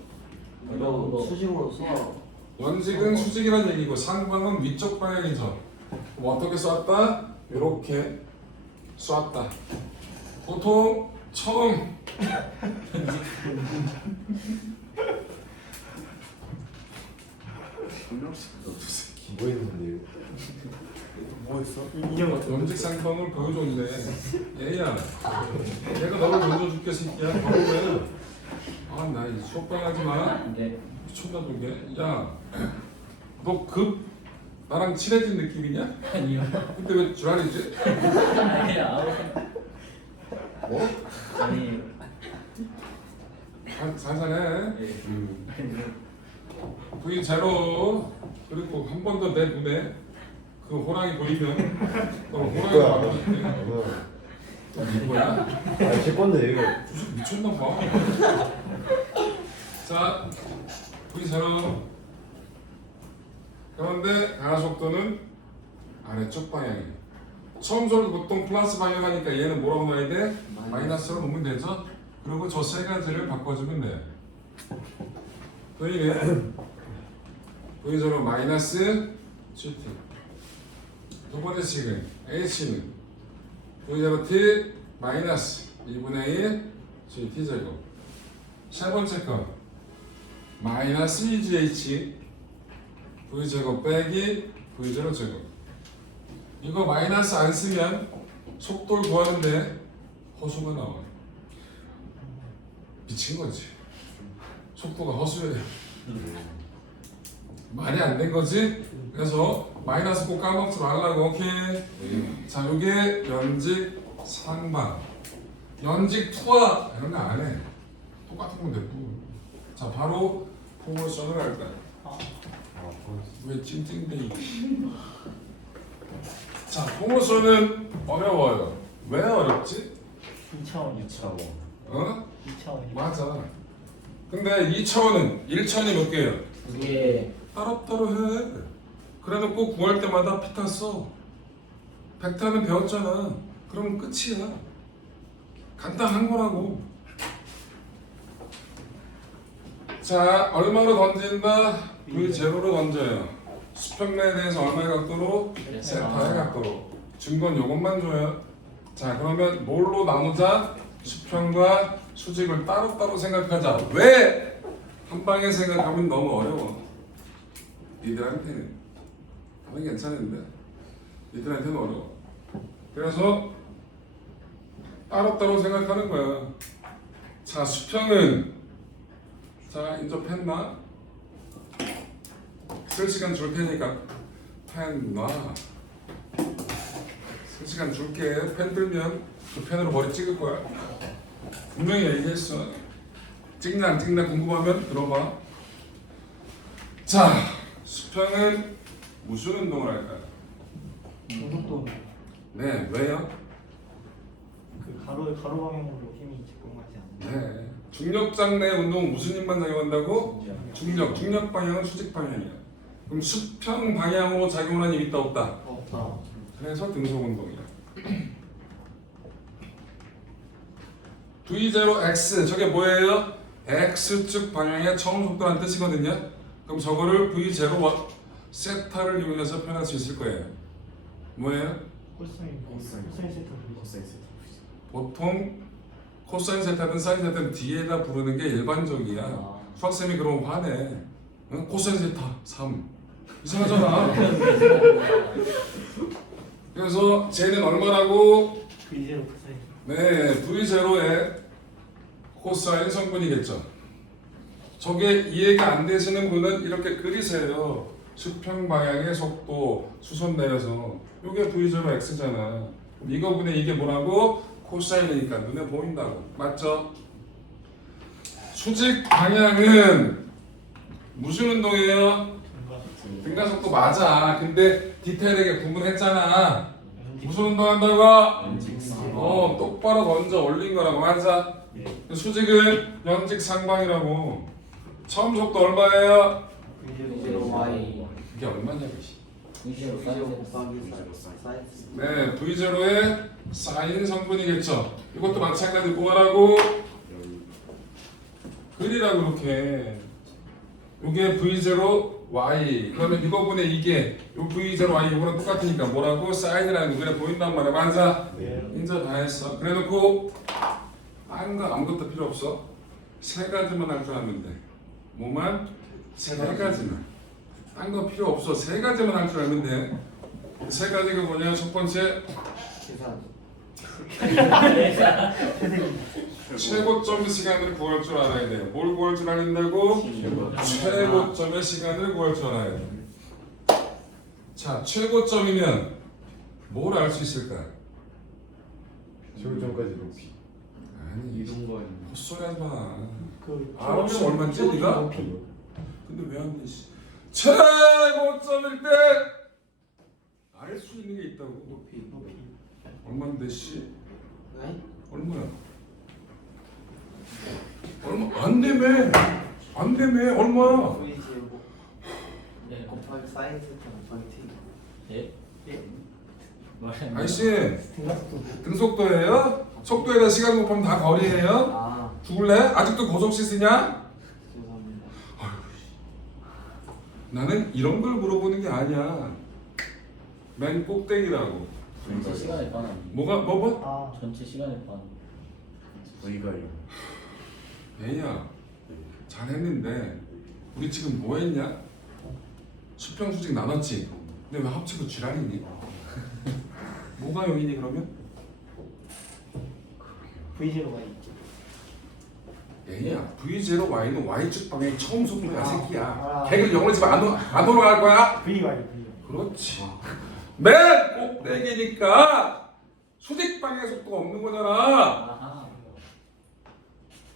이거 수직으로 써. 원직은 수직이라는 얘기고 상방은 위쪽 방향이죠. 그럼 어떻게 쐈다? 이렇게 쐈다. 보통 처음 뭐 했는데요? 뭐 했어? 인형 같은. 원직 상방을 보여줬는데 얘야 내가 너를 던져줄게 새끼야. 바보야. 아나 수업방하지 마. 근데 미쳤나 보게. 야, 너 나랑 친해진 느낌이냐? 아니요. 근데 왜 주말이지? 아니 그냥 아무 뭐? 아니 살살해. 근데 V 제로 그리고 한 번 더 내 눈에 그 호랑이 보이면 너 호랑이가 만들어줄게. 또 이거야? 아, 제 건데 이거. 미쳤나 봐. 자, V0. 그런데 가속도는 아래쪽 방향이에요. 처음부터 보통 플러스 방향하니까 얘는 뭐라고 넣어야 돼? 마이너스로 놓으면 되죠? 그리고 저 세 가지를 바꿔주면 돼요. V는 V0 마이너스 GT. 두 번째 식은 H는 V0 T 마이너스 2분의 1 GT 제곱. 세 번째 거 마이너스 2GH V 제곱 빼기 V0 제곱. 이거 마이너스 안 쓰면 속도를 구하는데 허수가 나와. 미친 거지. 속도가 허수예요. 말이 안 된 거지. 그래서 마이너스 꼭 까먹지 말라고. 오케이. 자, 요게 연직 상방. 연직 투하 이런 거 안 해. 똑같은 건데 뭐. 자, 바로 포물선을 할까. 왜 찡찡대기. 자, 포물선은 어려워요. 왜 어렵지? 2차원. 2차원. 어? 2차원. 맞아. 근데 2차원은 1차원이 몇 개예요? 그게 따로따로 해. 그래놓고 구할 때마다 피타 써. 벡터는 배웠잖아. 그러면 끝이야. 간단한 거라고. 자, 얼마로 던진다? V0로 던져요. 수평면에 대해서 얼마의 각도로? 세타의 각도로. 준 건 요것만 줘요. 자, 그러면 뭘로 나누자? 수평과 수직을 따로따로 생각하자. 왜? 한 방에 생각하면 너무 어려워. 니들한테는 하면 괜찮은데 니들한테는 어려워. 그래서 따로따로 생각하는 거야. 자, 수평은 자, 인접했나? 쓸 시간 줄 테니까 펜 놔. 쓸 시간 줄게. 펜 들면 그 펜으로 머리 찍을 거야. 분명히 얘기했어. 찍나 안 찍나 궁금하면 들어봐. 자, 수평은 무슨 운동을 할까요? 고속도 네, 왜요? 그 가로 방향으로 힘이 제공하지 않나요? 네. 중력장 내 운동 무슨 힘만 작용한다고? 중력 방향은 수직 방향이야. 그럼 수평 방향으로 작용하는 힘이 있다 없다? 없다. 그래서 등속 운동이야. V0x 저게 뭐예요? x축 방향의 처음 속도란 뜻이거든요. 그럼 저거를 V0 세타를 이용해서 표현할 수 있을 거예요. 뭐예요? 코사인 코사인. 세타. 코사인 세타. 보통 코사인 세타든 사인 세타든 뒤에다 부르는 게 일반적이야. 수학쌤이 그러면 화내. 응? 코사인 세타 3 이상하잖아. 그래서 쟤는 얼마라고? V0 코사인. 네, V0의 코사인 성분이겠죠. 저게 이해가 안 되시는 분은 이렇게 그리세요. 수평 방향의 속도 수선 내려서 이게 V0x잖아. 이거분의 이게 뭐라고? 코사인이니까 눈에 보인다고. 맞죠? 수직 방향은 무슨 운동이에요? 등가속도 맞아. 근데 디테일하게 구분했잖아. 무슨 운동한다고? 똑바로 던져 올린 거라고. 맞아. 수직은 연직 상방이라고. 처음 속도 얼마예요? V0 Y. 그게 얼마냐고. V0 곱하기 V0 사인. 네, V0의 사인 성분이겠죠. 이것도 마찬가지 뭐라고? 그리라고 이렇게. 이게 V0 Y. 그러면 이거분의 이게 요 V0 Y 이거랑 똑같으니까 뭐라고? 사인이라는 거 눈에 보인단 말이야. 맞아? 인자 다 했어. 그래놓고 아무것도 필요 없어. 세 가지만 할 줄 아면 돼. 뭐만? 세 가지만. 딴 거 필요 없어. 세 가지만 할 줄 알면 돼. 세 가지가 뭐냐? 첫 번째 계산. 최고점의 시간을 구할 줄 알아야 돼. 뭘 구할 줄 알린다고? 최고점의 시간을 구할 줄 알아야 돼. 자, 최고점이면 뭘 알 수 있을까? 최고점까지 높이. 아니, 이동거리. 헛소리 하지 마. 그 아홉시 얼마인지 네가? 높이. 근데 왜 안 돼? 씨. 최고점일 때 알 수 있는 게 있다고. 높이. 얼마인데 씨? 네? 얼마야? 얼마 안 되매. 안 되면 얼마야? V 제곱 네. 곱하기 사인 세타 곱하기 T. 예? 예? 말이 안 아저씨 등락도 등속도예요? 속도에다 시간 곱하면 다 거리예요? 아 죽을래? 아직도 고정시 쓰냐? 죄송합니다. 나는 이런 걸 물어보는 게 아니야. 맨 꼭대기라고. 전체 시간의 반 아니에요? 뭐? 아 전체 시간의 반. V가 0. 얘야 잘했는데 우리 지금 뭐 했냐? 수평 수직 나눴지? 근데 왜 합치고 지랄이니? 뭐가 0이니 그러면? V0 Y 얘야 V0Y는 Y축 방향이 처음 속도야 새끼야. 아. 걔가 0을 집에 안 올라갈 거야? VY V 그렇지. 맨 꼭대기니까 수직 방향 속도가 없는 거잖아. 아하.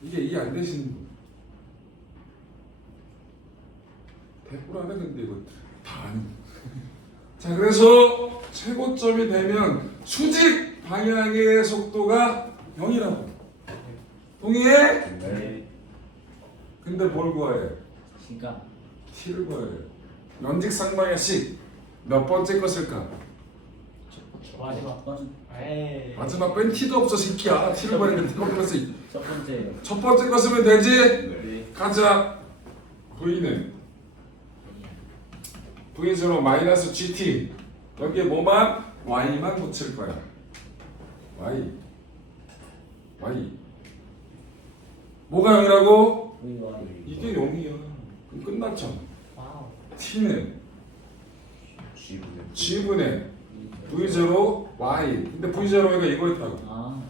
이게 이해 안 되시는 분. 대꾸라네 근데 이거 다 아는. 자 그래서 최고점이 되면 수직 방향의 속도가 0이라고. 동의해? 네. 근데 뭘 구하래? 시간. t를 구하래. 연직상방의 식 몇 번째 것일까? 마지막 번. 에이 마지막 뺀 t도 없어 새끼야. t를 구하는데 t가 없어. 첫 번째. 첫 번째 거 쓰면 되지? 네. 가자. v는 v0 마이너스 gt 여기에 뭐만? y만 붙일 거야. y 뭐가 0이라고? VY. 이게 0이야. 그럼 끝났잖아. 와우 t는 G분의 g분의 v0 y 근데 v0가 이거였다고. 아.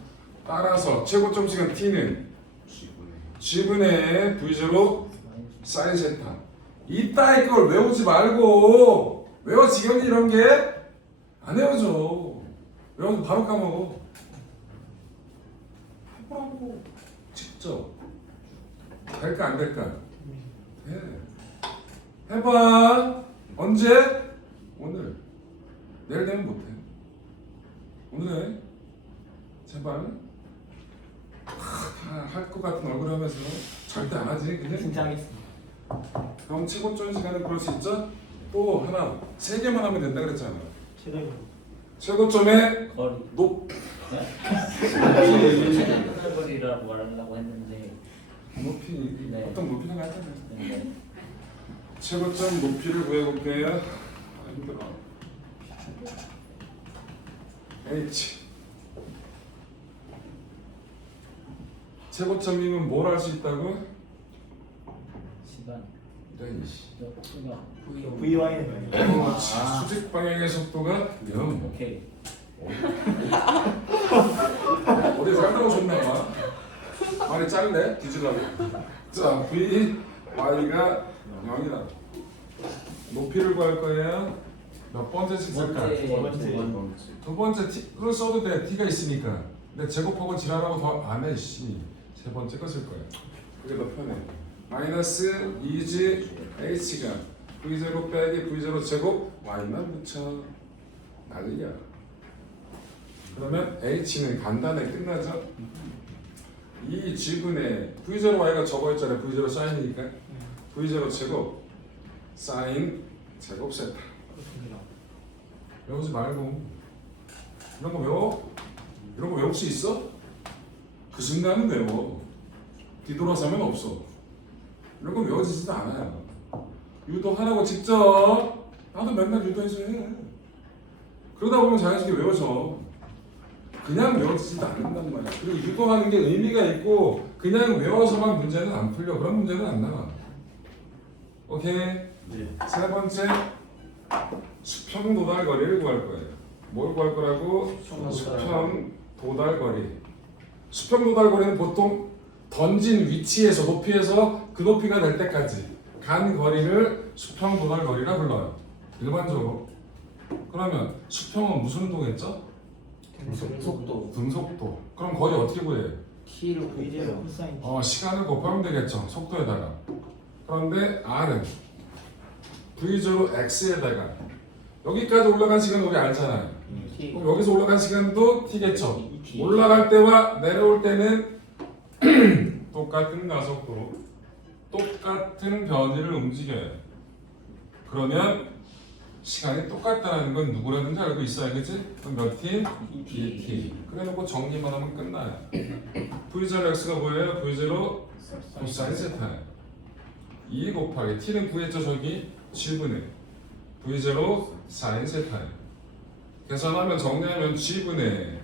따라서 최고점 시간 t는 G분의 g분의 v0 사인 세타. 이따위 걸 외우지 말고 외워 지금 이런 게 안 외워져. 외워서 바로 까먹어. 해보라고. 직접. 될까 안 될까? 돼. 해봐. 언제? 오늘. 내일 되면 못해. 오늘 해. 제발. 할 것 같은 얼굴 하면서 절대 안 하지. 근데 진짜 하겠습니다 그럼 최고점 시간에 그럴 수 있죠? 또 하나 3개만 하면 된다 그랬잖아. 최대입니다 최고점의 거리. 높 최대 끝날거리라고 말하려고 했는데. 높이 네. 어떤 높이는 같잖아. 네. 최고점 높이를 구해볼게요. 아, 힘들어. H 최고점이면 뭘 할 수 있다고? 시간. 이런 이씨. 시간. VY는 그렇지. 아. 수직 방향의 속도가 0. 오케이. 어디 살다 오셨나봐. 말이 짧네. 뒤질라고. 자, V, Y가 0이다. 높이를 구할 거예요. 몇 번째씩 쓸까? 번째. 두 번째. 두 번째 두 번째 T를 써도 돼. T가 있으니까. 근데 제곱하고 지랄하고 더 안 해. 씨. 세 번째 거 쓸 거야. 그게 더 편해. 마이너스 2G H가 V0 빼기 V0 제곱 Y만 붙여. 난리야. 그러면 H는 간단하게 끝나죠? 이 G분의 V0Y가 저거 있잖아요. V0 사인이니까 V0 제곱 사인 제곱 세타. 그렇습니다 외우지 말고 이런 거 외워? 이런 거 외울 수 있어? 그 순간은 외워. 뒤돌아서면 없어. 이런 거 외워지지도 않아요. 유도하라고 직접 나도 맨날 유도해서 해. 그러다 보면 자연스럽게 외워져. 그냥 외워지지도 않는단 말이야. 그리고 유도하는 게 의미가 있고 그냥 외워서만 문제는 안 풀려. 그런 문제는 안 나와. 오케이? 네. 세 번째 수평 도달 거리를 구할 거예요. 뭘 구할 거라고? 수평 도달 거리. 수평 도달 거리는 보통 던진 위치에서 높이에서 그 높이가 될 때까지 간 거리를 수평 도달 거리라 불러요. 일반적으로. 그러면 수평은 무슨 운동했죠? 속도 등속도. 그럼 거리 어떻게 구해요? T로 V0 곱해요. 코사인 시간을 곱하면 되겠죠. 속도에다가. 그런데 R은 V0 X에다가 여기까지 올라간 시간은 우리 알잖아요. T 그럼 여기서 올라간 시간도 T겠죠. 이 T. 올라갈 때와 내려올 때는 똑같은 가속도 똑같은 변이를 움직여요. 그러면 시간이 똑같다는 건 누구라든지 알고 있어야겠지? 그럼 몇 t? dt. 그래놓고 정리만 하면 끝나요. V0 x가 뭐예요? V0 코사인 세타예요. 2 곱하기 t는 구했죠 저기? g분의 V0 사인 세타예요. 계산하면 정리하면 g분의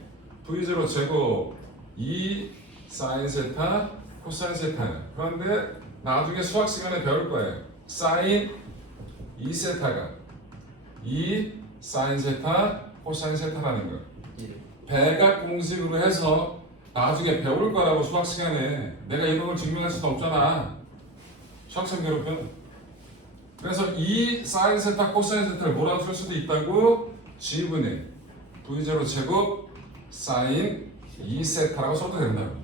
V0 제곱 2 사인 세타 코사인 세타예요. 그런데 나중에 수학 시간에 배울 거예요. 사인 2세타가 2 사인 세타 코사인 세타라는 거. 예. 배각 공식으로 해서 나중에 배울 거라고 수학 시간에. 내가 이런 걸 증명할 수도 없잖아. 수학생 괴롭혀. 그래서 2 사인 세타 코사인 세타를 뭐라고 쓸 수도 있다고? g분의 V0 제곱 사인 2세타라고 써도 된다고.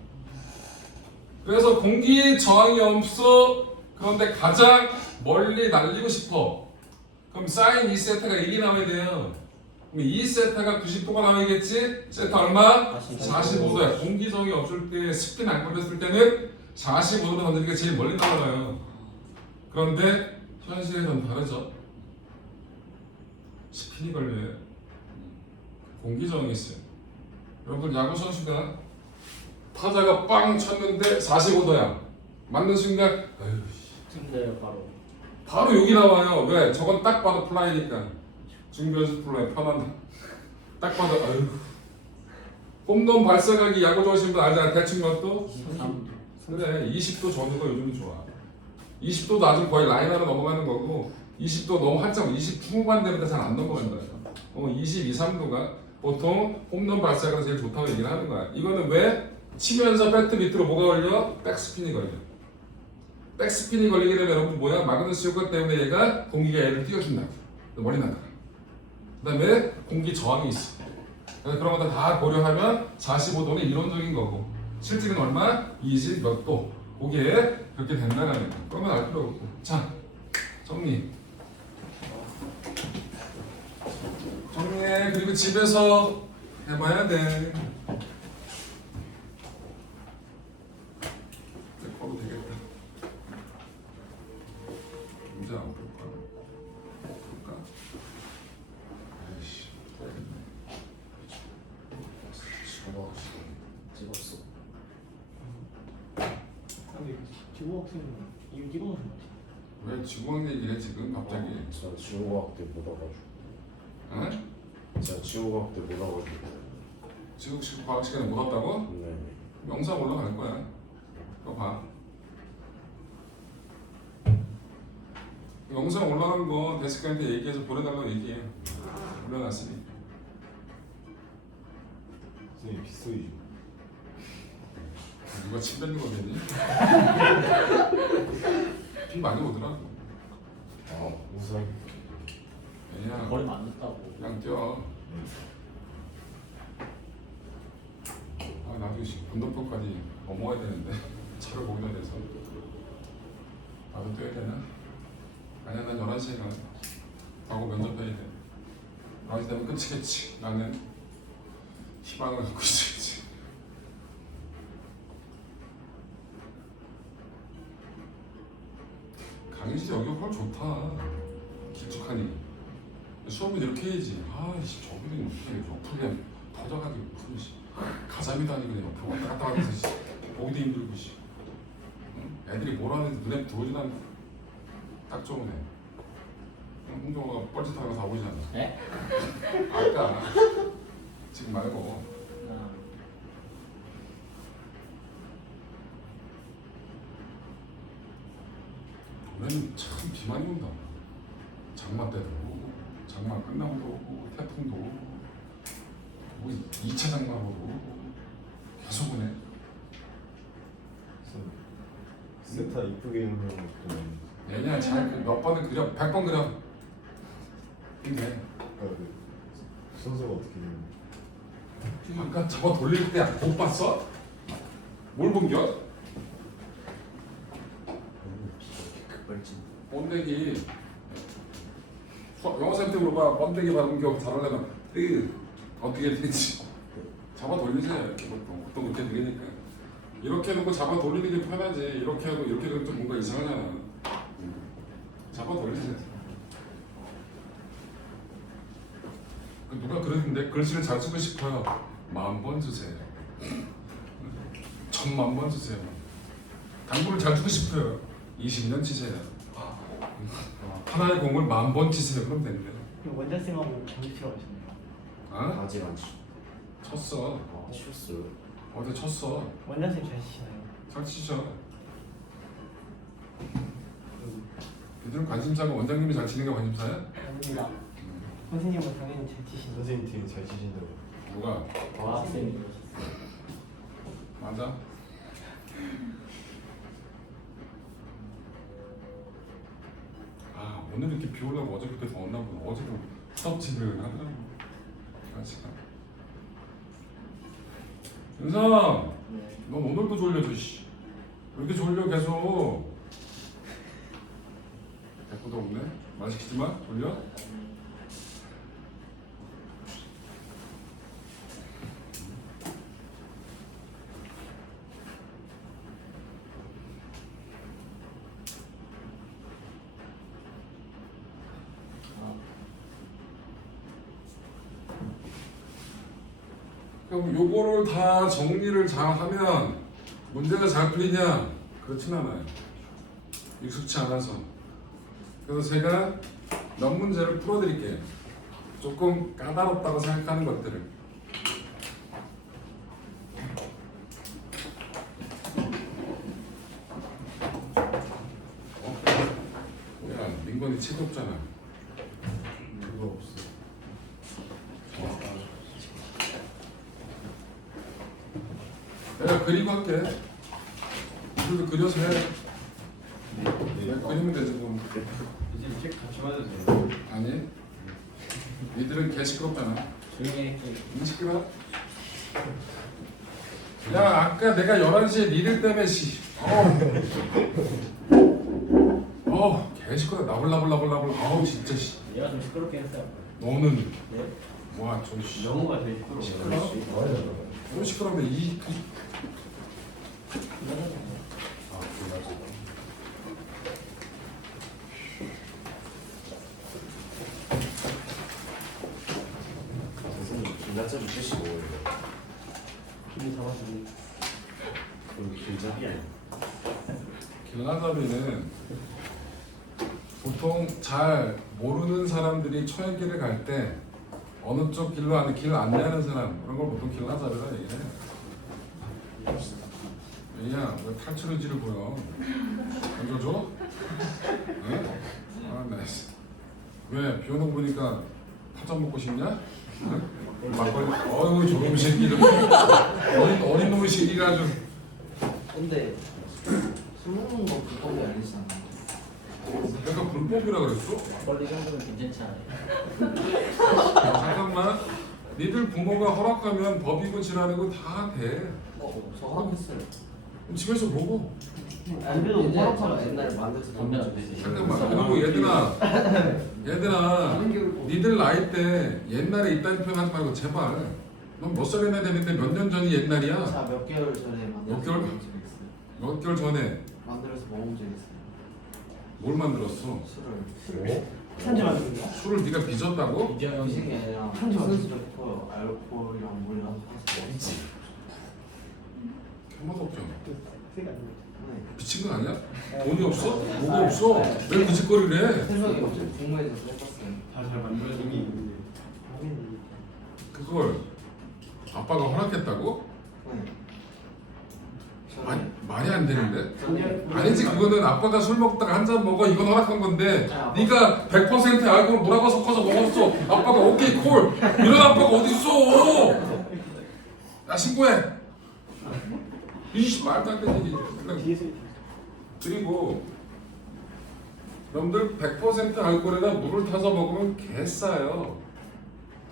그래서 공기 저항이 없어. 그런데 가장 멀리 날리고 싶어. 그럼 사인 2세타가 1이 나와야 돼요. 그럼 2세타가 90도가 나와야겠지? 세타 얼마? 45도야. 공기 저항이 없을 때 스핀 안 걸렸을 때는 45도로 던지는 게 제일 멀리 날아가요. 그런데 현실에서는 다르죠. 스핀이 걸려요. 공기 저항이 있어요. 여러분 야구 선수가 타자가 빵 쳤는데 45도야. 맞는 순간 아유, 힘들어요 바로. 바로 여기 나와요. 왜? 저건 딱 봐도 플라이니까. 중견수 플라이 편한다. 딱 봐도 아유. 홈런 발사각이 야구 좋아하시는 분 알잖아. 대충 것도 23도. 그래. 20도 전후가 요즘이 좋아. 20도도 아직 거의 라인하러 넘어가는 거고 20도 너무 한참 20 중후반 되면 잘 안 넘어간다. 22, 3도가 보통 홈런 발사가 제일 좋다고 얘기를 하는 거야. 이거는 왜? 치면서 배트 밑으로 뭐가 걸려? 백스핀이 걸려. 백스핀이 걸리게 되면 여러분 뭐야? 마그너스 효과 때문에 얘가 공기가 얘를 띄워준다고. 머리 나가. 그 다음에 공기 저항이 있어. 그래서 그런 것들 다 고려하면 45도는 이론적인 거고 실질은 얼마? 20 몇 도. 거기에 그렇게 된다는 거. 그러면 알 필요 없고. 자, 정리. 정리해. 그리고 집에서 해봐야 돼. 꺼도 되겠다. 문제 안 볼까? 볼까? 아이씨. 찍었어. 근데 지구학생은 이거 찍어놓은 거 같아. 왜 지구학 얘기해 지금 갑자기? 저 지구과학 때 못 와가지고. 응? 제가 지구과학 때 못 와가지고. 지금 과학 시간에 못 왔다고? 네. 영상 올라갈 거야. 그거 봐. 영상 올라간 거 데스크한테 얘기해서 보내달라고 얘기해. 올려놨으니. 선생님 빗소리죠. 누가 침 뱉는 거겠니? 비 많이 오더라고. 우선 그냥 버리면 안 됐다고. 그냥 뛰어. 아 나도 건너편까지 넘어가야 되는데 차를 거기다 대서 나도 뛰어야 되나? 아니야 난 11시에 가. 하고 면접해야 돼. 11시 되면 끝이겠지. 나는 희망을 갖고 있어야지. 강의실 여기 헐 좋다. 길쭉하니. 수업은 이렇게 해야지. 아이씨 저기는 이렇게 옆으로 터져가지고 무슨 씨 가자미도 아니고 그냥 옆으로 왔다 갔다 하면서 씨 보기도 힘들고 씨. 응? 애들이 뭘 하는지 눈에 들어오지도 않고 딱 좋은 애. 홍정호가 뻘짓하는 거 다 보이잖아. 네? 아까 지금 말고. 아, 올해는 참 비 많이 온다. 장마 때도 오고, 장마 끝나고도 오고, 태풍도 오고, 뭐 2차 장마도 오고, 계속 오네. 세타 이쁘게 해놓은 것도 얘냐 잘몇 번은 그려, 100번 그려. 근데 그 순서가 어떻게 되는 아까 저거 돌릴 때 못 봤어? 뭘 본겨? 급발진. 번데기 영어쌤한테 물어봐. 번데기 밟은 겨 잘하려면 어떻게 되는지 잡아 돌리세요. 보통 그렇게 느리니까 이렇게 해놓고 잡아 돌리는 게 편하지. 이렇게 하고 이렇게 되면 또 뭔가 이상하잖아. 잡아 돌리지. 누가 그러는데 글씨를 잘 쓰고 싶어요. 10,000번 주세요. 10,000,000번 주세요. 당구를 잘 치고 싶어요. 20년 치세요. 하나의 공을 10,000번 치세요. 그럼 됩니다. 그럼 원장 쌤하고 경기 치러 가셨네요. 아? 아직 안 치. 쳤어. 아, 치웠어요. 어제 쳤어. 원장 쌤잘 치시나요? 잘 치죠. 얘들은 관심사가 원장님이 잘 치는 게 관심사야? 아닙니다. 선생님은 당연히 잘 치시나요? 선생님 되게 잘 치신다고. 누가? 과학생이 맞아? 아 오늘 이렇게 비 오려고 어제 그렇게 더웠나 보다. 어제도 후덥지근을 하더라고. 날씨가. 윤성, 네. 넌 오늘도 졸려져 씨. 왜 이렇게 졸려 계속? 대꾸도 없네. 말 시키지 마. 졸려? 그럼 요거를 다 정리를 잘 하면 문제가 잘 풀리냐? 그렇진 않아요. 익숙치 않아서. 그래서 제가 몇 문제를 풀어드릴게요. 조금 까다롭다고 생각하는 것들을. 야, 민건이 책 없잖아. 그거 없어. 내가 그리고 할게. 그리고 그려서 해. 내가 그리면 되지 뭐. 이제 책 같이 맞아도 돼요. 아니. 니들은 개 시끄럽잖아. 조용히 해. 시끄러? 야 아까 내가 11시에 니들 때문에 개 시끄러. 나불나불. 아우 진짜 씨. 얘가 좀 시끄럽게 했어요. 너는 네. 와좀 씨. 영어가 제일 시끄러워요. 너무 시끄러운데 아, 맞아. 선생님, 길라잡이 뜻이 뭐예요? 기분 잡아주고. 그럼 길잡이 아니야? 길라잡이는 보통 잘 모르는 사람들이 초행길을 갈 때 어느 쪽 길로 길을 안내하는 사람 그런 걸 보통 길라잡이라 얘기해. 얘야 왜 탈출 의지를 보여? 던져줘? 응? 아 나이스. 왜? 비 오는 거 보니까 파전 먹고 싶냐? 응? 막걸리. 어휴 저놈 새끼들. 어린 놈의 새끼가 아주. 근데 술 먹는 거 불법이 아니잖아. 내가 불법이라 그랬어? 막걸리 정도는 괜찮지 않아요? 잠깐만. 니들 부모가 허락하면 법이고 지랄이고 다 돼. 저 허락했어요. 그럼 집에서 먹어. 담배도 이제 저 허락하면 옛날에 만들어서 담배 안 되지. 잠깐만. 그리고 얘들아, 니들 나이 때 옛날에 있다는 표현 하지 말고 제발. 넌 몇 살이나 되는데 몇 년 전이 옛날이야? 몇 개월 전에 만들어서 몇 개월? 먹은 적 있어요. 몇 개월 전에 만들어서 먹은 적 있어요. 뭘 만들었어? 술을. 편지 만드는 거야? 술을 네가 빚었다고? 이재영 음식이 아니라 편지 만드는 순수 넣고 알코올이랑 물이랑 해서 먹었지. 한번도 없잖아. 세가 아니고. 네. 미친 거 아니야? 돈이 없어? 뭐가 없어? 왜 그 짓거리를 해? 새벽에 갑자기 공모해서 해봤어요. 다잘 만들어진 게 있는데. 모르겠는데. 그걸 아빠가 허락했다고? 네. 말이 안 되는데? 저는 아니지 그거는 아빠가 술 먹다가 한 잔 먹어 이건 허락한 건데 아, 네가 100% 알코올 뭐라고 섞어서 먹었어 아빠가 오케이 콜 이런 아빠가 어딨어 야 신고해 이씨 말도 안 되는 얘기 뒤에서 그리고 여러분들 100% 알코올에다 물을 타서 먹으면 개 싸요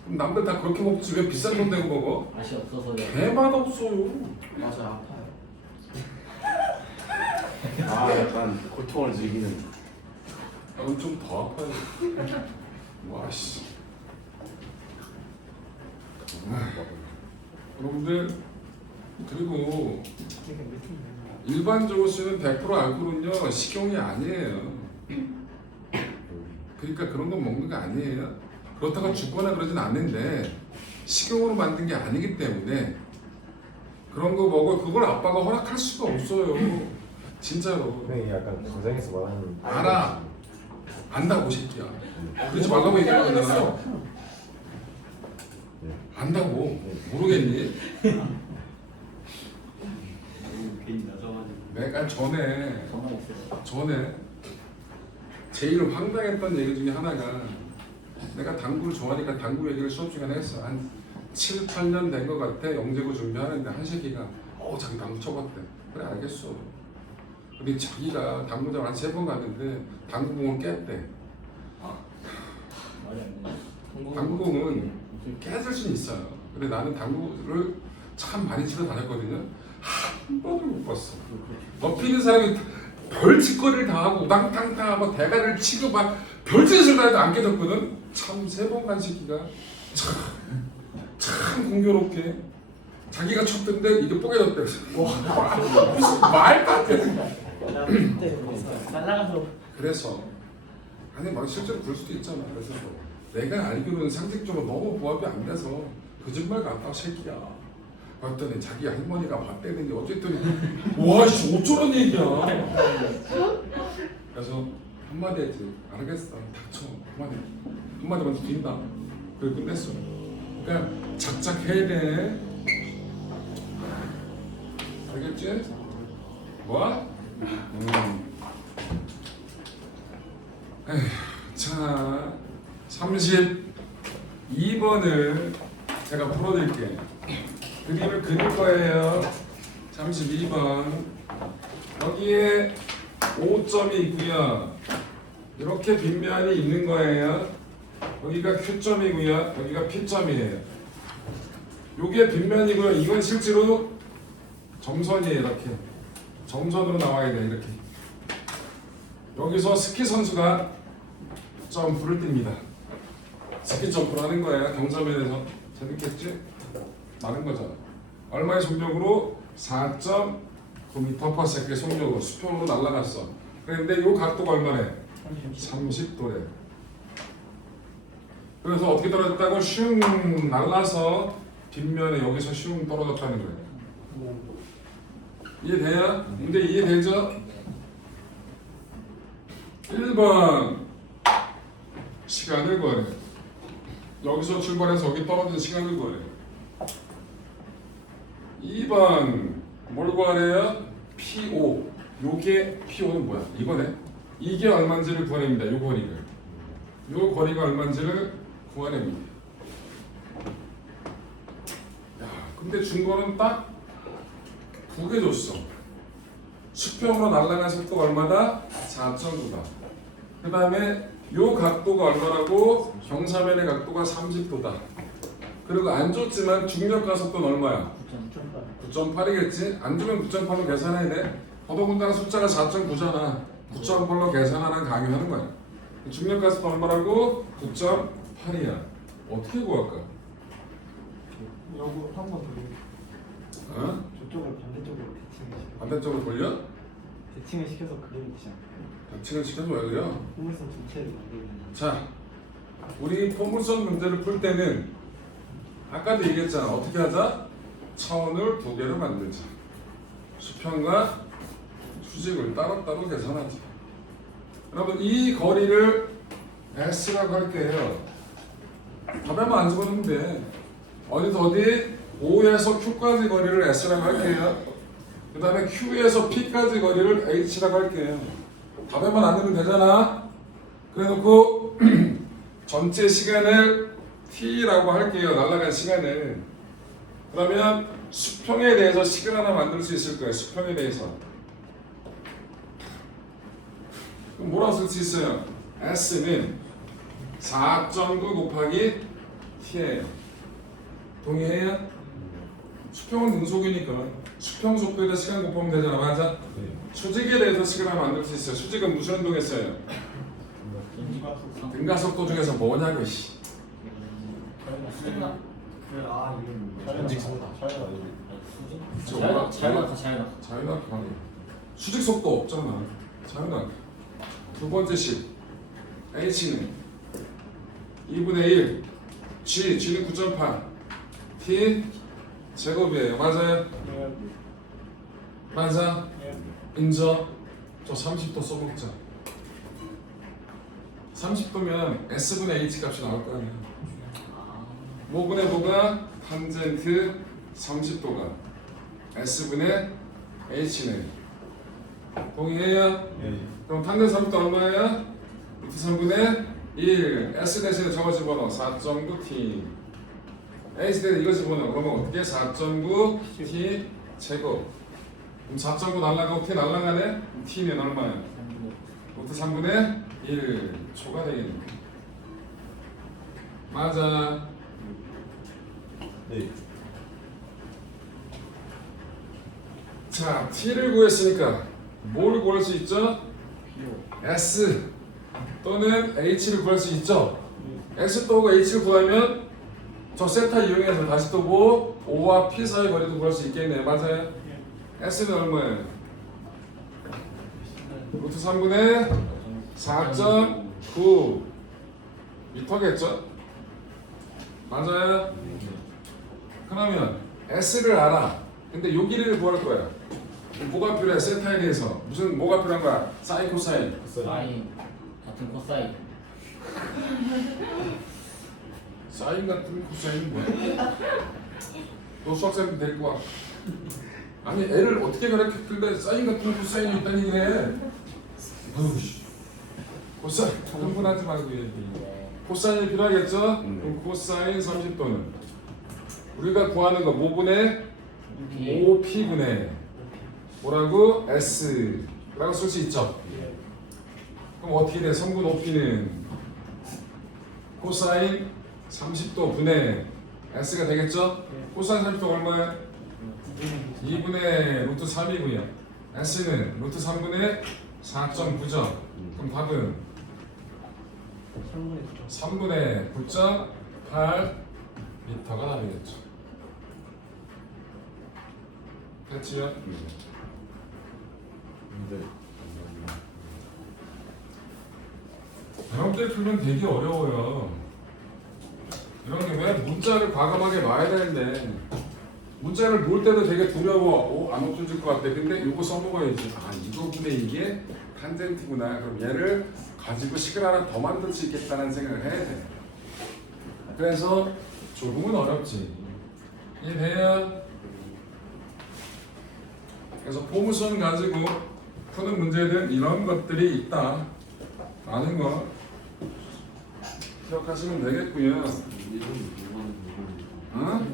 그럼 남들 다 그렇게 먹지 왜 비싼 돈 내고 먹어? 맛이 없어서요. 개 맛없어요 맞아요. 아파요. 아, 약간 고통을 즐기는. 넌 좀 더 아파요. 와씨. 여러분들 그리고 그러니까 매트릭 일반적으로 쓰는 100% 알코올은요 식용이 아니에요. 그러니까 그런 거 먹는 거 아니에요. 그렇다고 죽거나 그러진 않는데 식용으로 만든 게 아니기 때문에 그런 거 먹어. 그걸 아빠가 허락할 수가 없어요. 진짜로. 형이 약간 가정에서 말하는 알아. 안다고 새끼야. 그러지 말라고 얘기하는 거잖아. 안다고. 모르겠니? 괜히 낮아가지고. 내가 전에 전화 없어요. 제일 황당했던 얘기 중에 하나가 내가 당구를 좋아하니까 당구 얘기를 수업 시간에 했어. 한 7, 8년 된 것 같아. 영재고 준비하는데 한 새끼가 자기 당구 쳐봤대. 그래 알겠어. 근데 자기가 당구장 한 3번 갔는데 당구공을 깼대. 말이 안 돼. 당구공은 깨질 수는 있어요. 근데 나는 당구를 참 많이 치러 다녔거든요. 한 번도 못 봤어. 옆에 있는 사람이 별짓거리를 다 하고 우당탕탕 하고 대가리를 치고 막 별짓을 다 해도 안 깨졌거든. 참 3번 간 새끼가 참 공교롭게 자기가 쳤던데 이게 뽀개졌대. 무슨 말도 안 돼. 그때 날라가서 그래서 아니 막 실제로 그럴 수도 있잖아. 그래서 내가 알기로는 상식적으로 너무 부합이 안 돼서 거짓말 같다 새끼야. 봤더니 자기 할머니가 봤대는데 어쨌든 와씨 어쩌란 얘기야. 그래서 한마디 했지. 알겠어 닥쳐 한마디만 뛴다. 그래 끝냈어. 그러니까 작작해야 돼. 알겠지? 뭐? 에휴, 자 32번을 제가 풀어드릴게요. 그림을 그릴 거예요. 32번 여기에 5점이 있고요. 이렇게 빗면이 있는 거예요. 여기가 Q점이고요. 여기가 P점이에요. 요게 빗면이고요. 이건 실제로 점선이에요. 이렇게 점선으로 나와야 돼. 이렇게 여기서 스키 선수가 점프를 띱니다. 스키 점프를 하는 거예요. 경사면에서 재밌겠지? 많은 거잖아. 얼마의 속력으로? 4.9m/s의 속력으로 수평으로 날아갔어. 그런데 이 각도가 얼마래? 30도래. 그래서 어떻게 떨어졌다고? 슝 날라서 뒷면에 여기서 슝 떨어졌다는 거예요. 이해돼요? 근데 이해되죠? 1번 시간을 구하래. 여기서 출발해서 여기 떨어진 시간을 구하래. 2번 뭘 구하래요? P5. 요게 P5는 뭐야? 이거네. 이게 얼마인지를 구하냅니다. 요 거리를. 요 거리가 얼마인지를 구하냅니다. 야, 근데 준 거는 딱 2개 줬어. 수평으로 날아간 속도가 얼마다? 4.9다. 그 다음에 요 각도가 얼마라고? 경사면의 각도가 30도다. 그리고 안 줬지만 중력 가속도는 얼마야? 9.8이겠지? 안 주면 9.8로 계산해야 돼. 더더군다나 숫자가 4.9잖아. 9.8로 계산하는 강요하는 거야. 중력 가속도 얼마라고? 9.8이야. 어떻게 구할까? 요거 한번 더 어? 저쪽을 반대쪽으로 대칭을 시켜 반대쪽으로 돌려? 대칭을 시켜서 그리면 되지 않을까요? 대칭을 시켜줘. 왜 그래요? 포물선 전체를 만들면 자, 우리 포물선 문제를 풀 때는 아까도 얘기했잖아. 어떻게 하자? 차원을 2개로 만들자. 수평과 수직을 따로따로 계산하자. 여러분 이 거리를 S라고 할게요. 답에만 안 적어놓으면 돼. 어디서 어디? O에서 Q까지 거리를 S라고 할게요. 그 다음에 Q에서 P까지 거리를 H라고 할게요. 답에만 안 넣으면 되잖아. 그래놓고 전체 시간을 T라고 할게요. 날아간 시간을. 그러면 수평에 대해서 식을 하나 만들 수 있을 거예요. 수평에 대해서. 그럼 뭐라고 쓸 수 있어요? S는 4.9 곱하기 T예요. 동의해요? 수평은 등속이니까 수평 속도에 대해서 시간 곱하면 되잖아. 맞아? 수직에 대해서 식을 하나 만들 수 있어요. 수직은 무슨 운동했어요? 등가속도 중에서 뭐냐고 씨. 아 이건 전직선다. 자연학 방해. 수직 속도 없잖아. 자연학. 두 번째 식 h는 2분의 1 g는 9.8 t 제곱이에요. 맞아요? 맞아? 인정? 저 30도 써먹자. 30도면 s분의 h 값이 나올 거 아니야. 뭐분의 뭐가? 탄젠트 30도가 s분의 h네. 동의해요? 예. 그럼 탄젠트 30도 얼마예요? 루트 3분의 1 s 대신에 저거 집어넣어 4.9t h 대신에 이거 집어넣어. 그러면 어떻게? 4.9t 제곱. 그럼 4.9 날라가고 t 날라가네? 그럼 t는 얼마야? 루트 3분의 1 초가 되겠네. 맞아. 네. 자, t를 구했으니까 뭘 구할 수 있죠? s 또는 h를 구할 수 있죠? x 또고 h를 구하면 저 세타 이용해서 다시 또 뭐 O와 P 사이 거리도 구할 수 있겠네. 맞아요? S는 얼마예요? 루트 3분의 4.9 미터겠죠? 맞아요? 그러면 S를 알아. 근데 요 길이를 구할 거야. 뭐가 필요해? 세타에 대해서 뭐가 필요한 거야? 사인, 코사인. 사인 같은 코사인. 사인 같은 코사인은 뭐야? 너 수학생들 데리고 와. 아니 애를 어떻게 가르쳤길래 사인 같은 코사인이 있다니 그래. 어우씨. 코사인 흥분하지 말고 얘기. 코사인이 필요하겠죠? 그럼 코사인 30도는 우리가 구하는 거 뭐분의 5p분의 뭐라고? S라고 쓸 수 있죠? 그럼 어떻게 돼? 성분 5p는 코사인 30도 분의 S가 되겠죠? 코사인 30도가 얼마야? 2분의 루트 3이고요. S는 루트 3분의 4.9죠? 그럼 답은 3분의 9.8 미터가 답이겠죠. 됐지요? 네. 이런 게 풀면 되게 어려워요. 이런 게 왜 문자를 과감하게 놔야 되는데 문자를 놓을 때도 되게 두려워. 안 없어질 것 같아. 근데 이거 써먹어야지. 아 이거분의 이게 탄젠트구나. 그럼 얘를 가지고 식을 하나 더 만들 수 있겠다는 생각을 해야 돼. 그래서 조금은 어렵지. 이해돼요? 그래서 포무선 가지고 푸는 문제는 이런 것들이 있다. 라는 거 기억하시면 되겠고요. 어?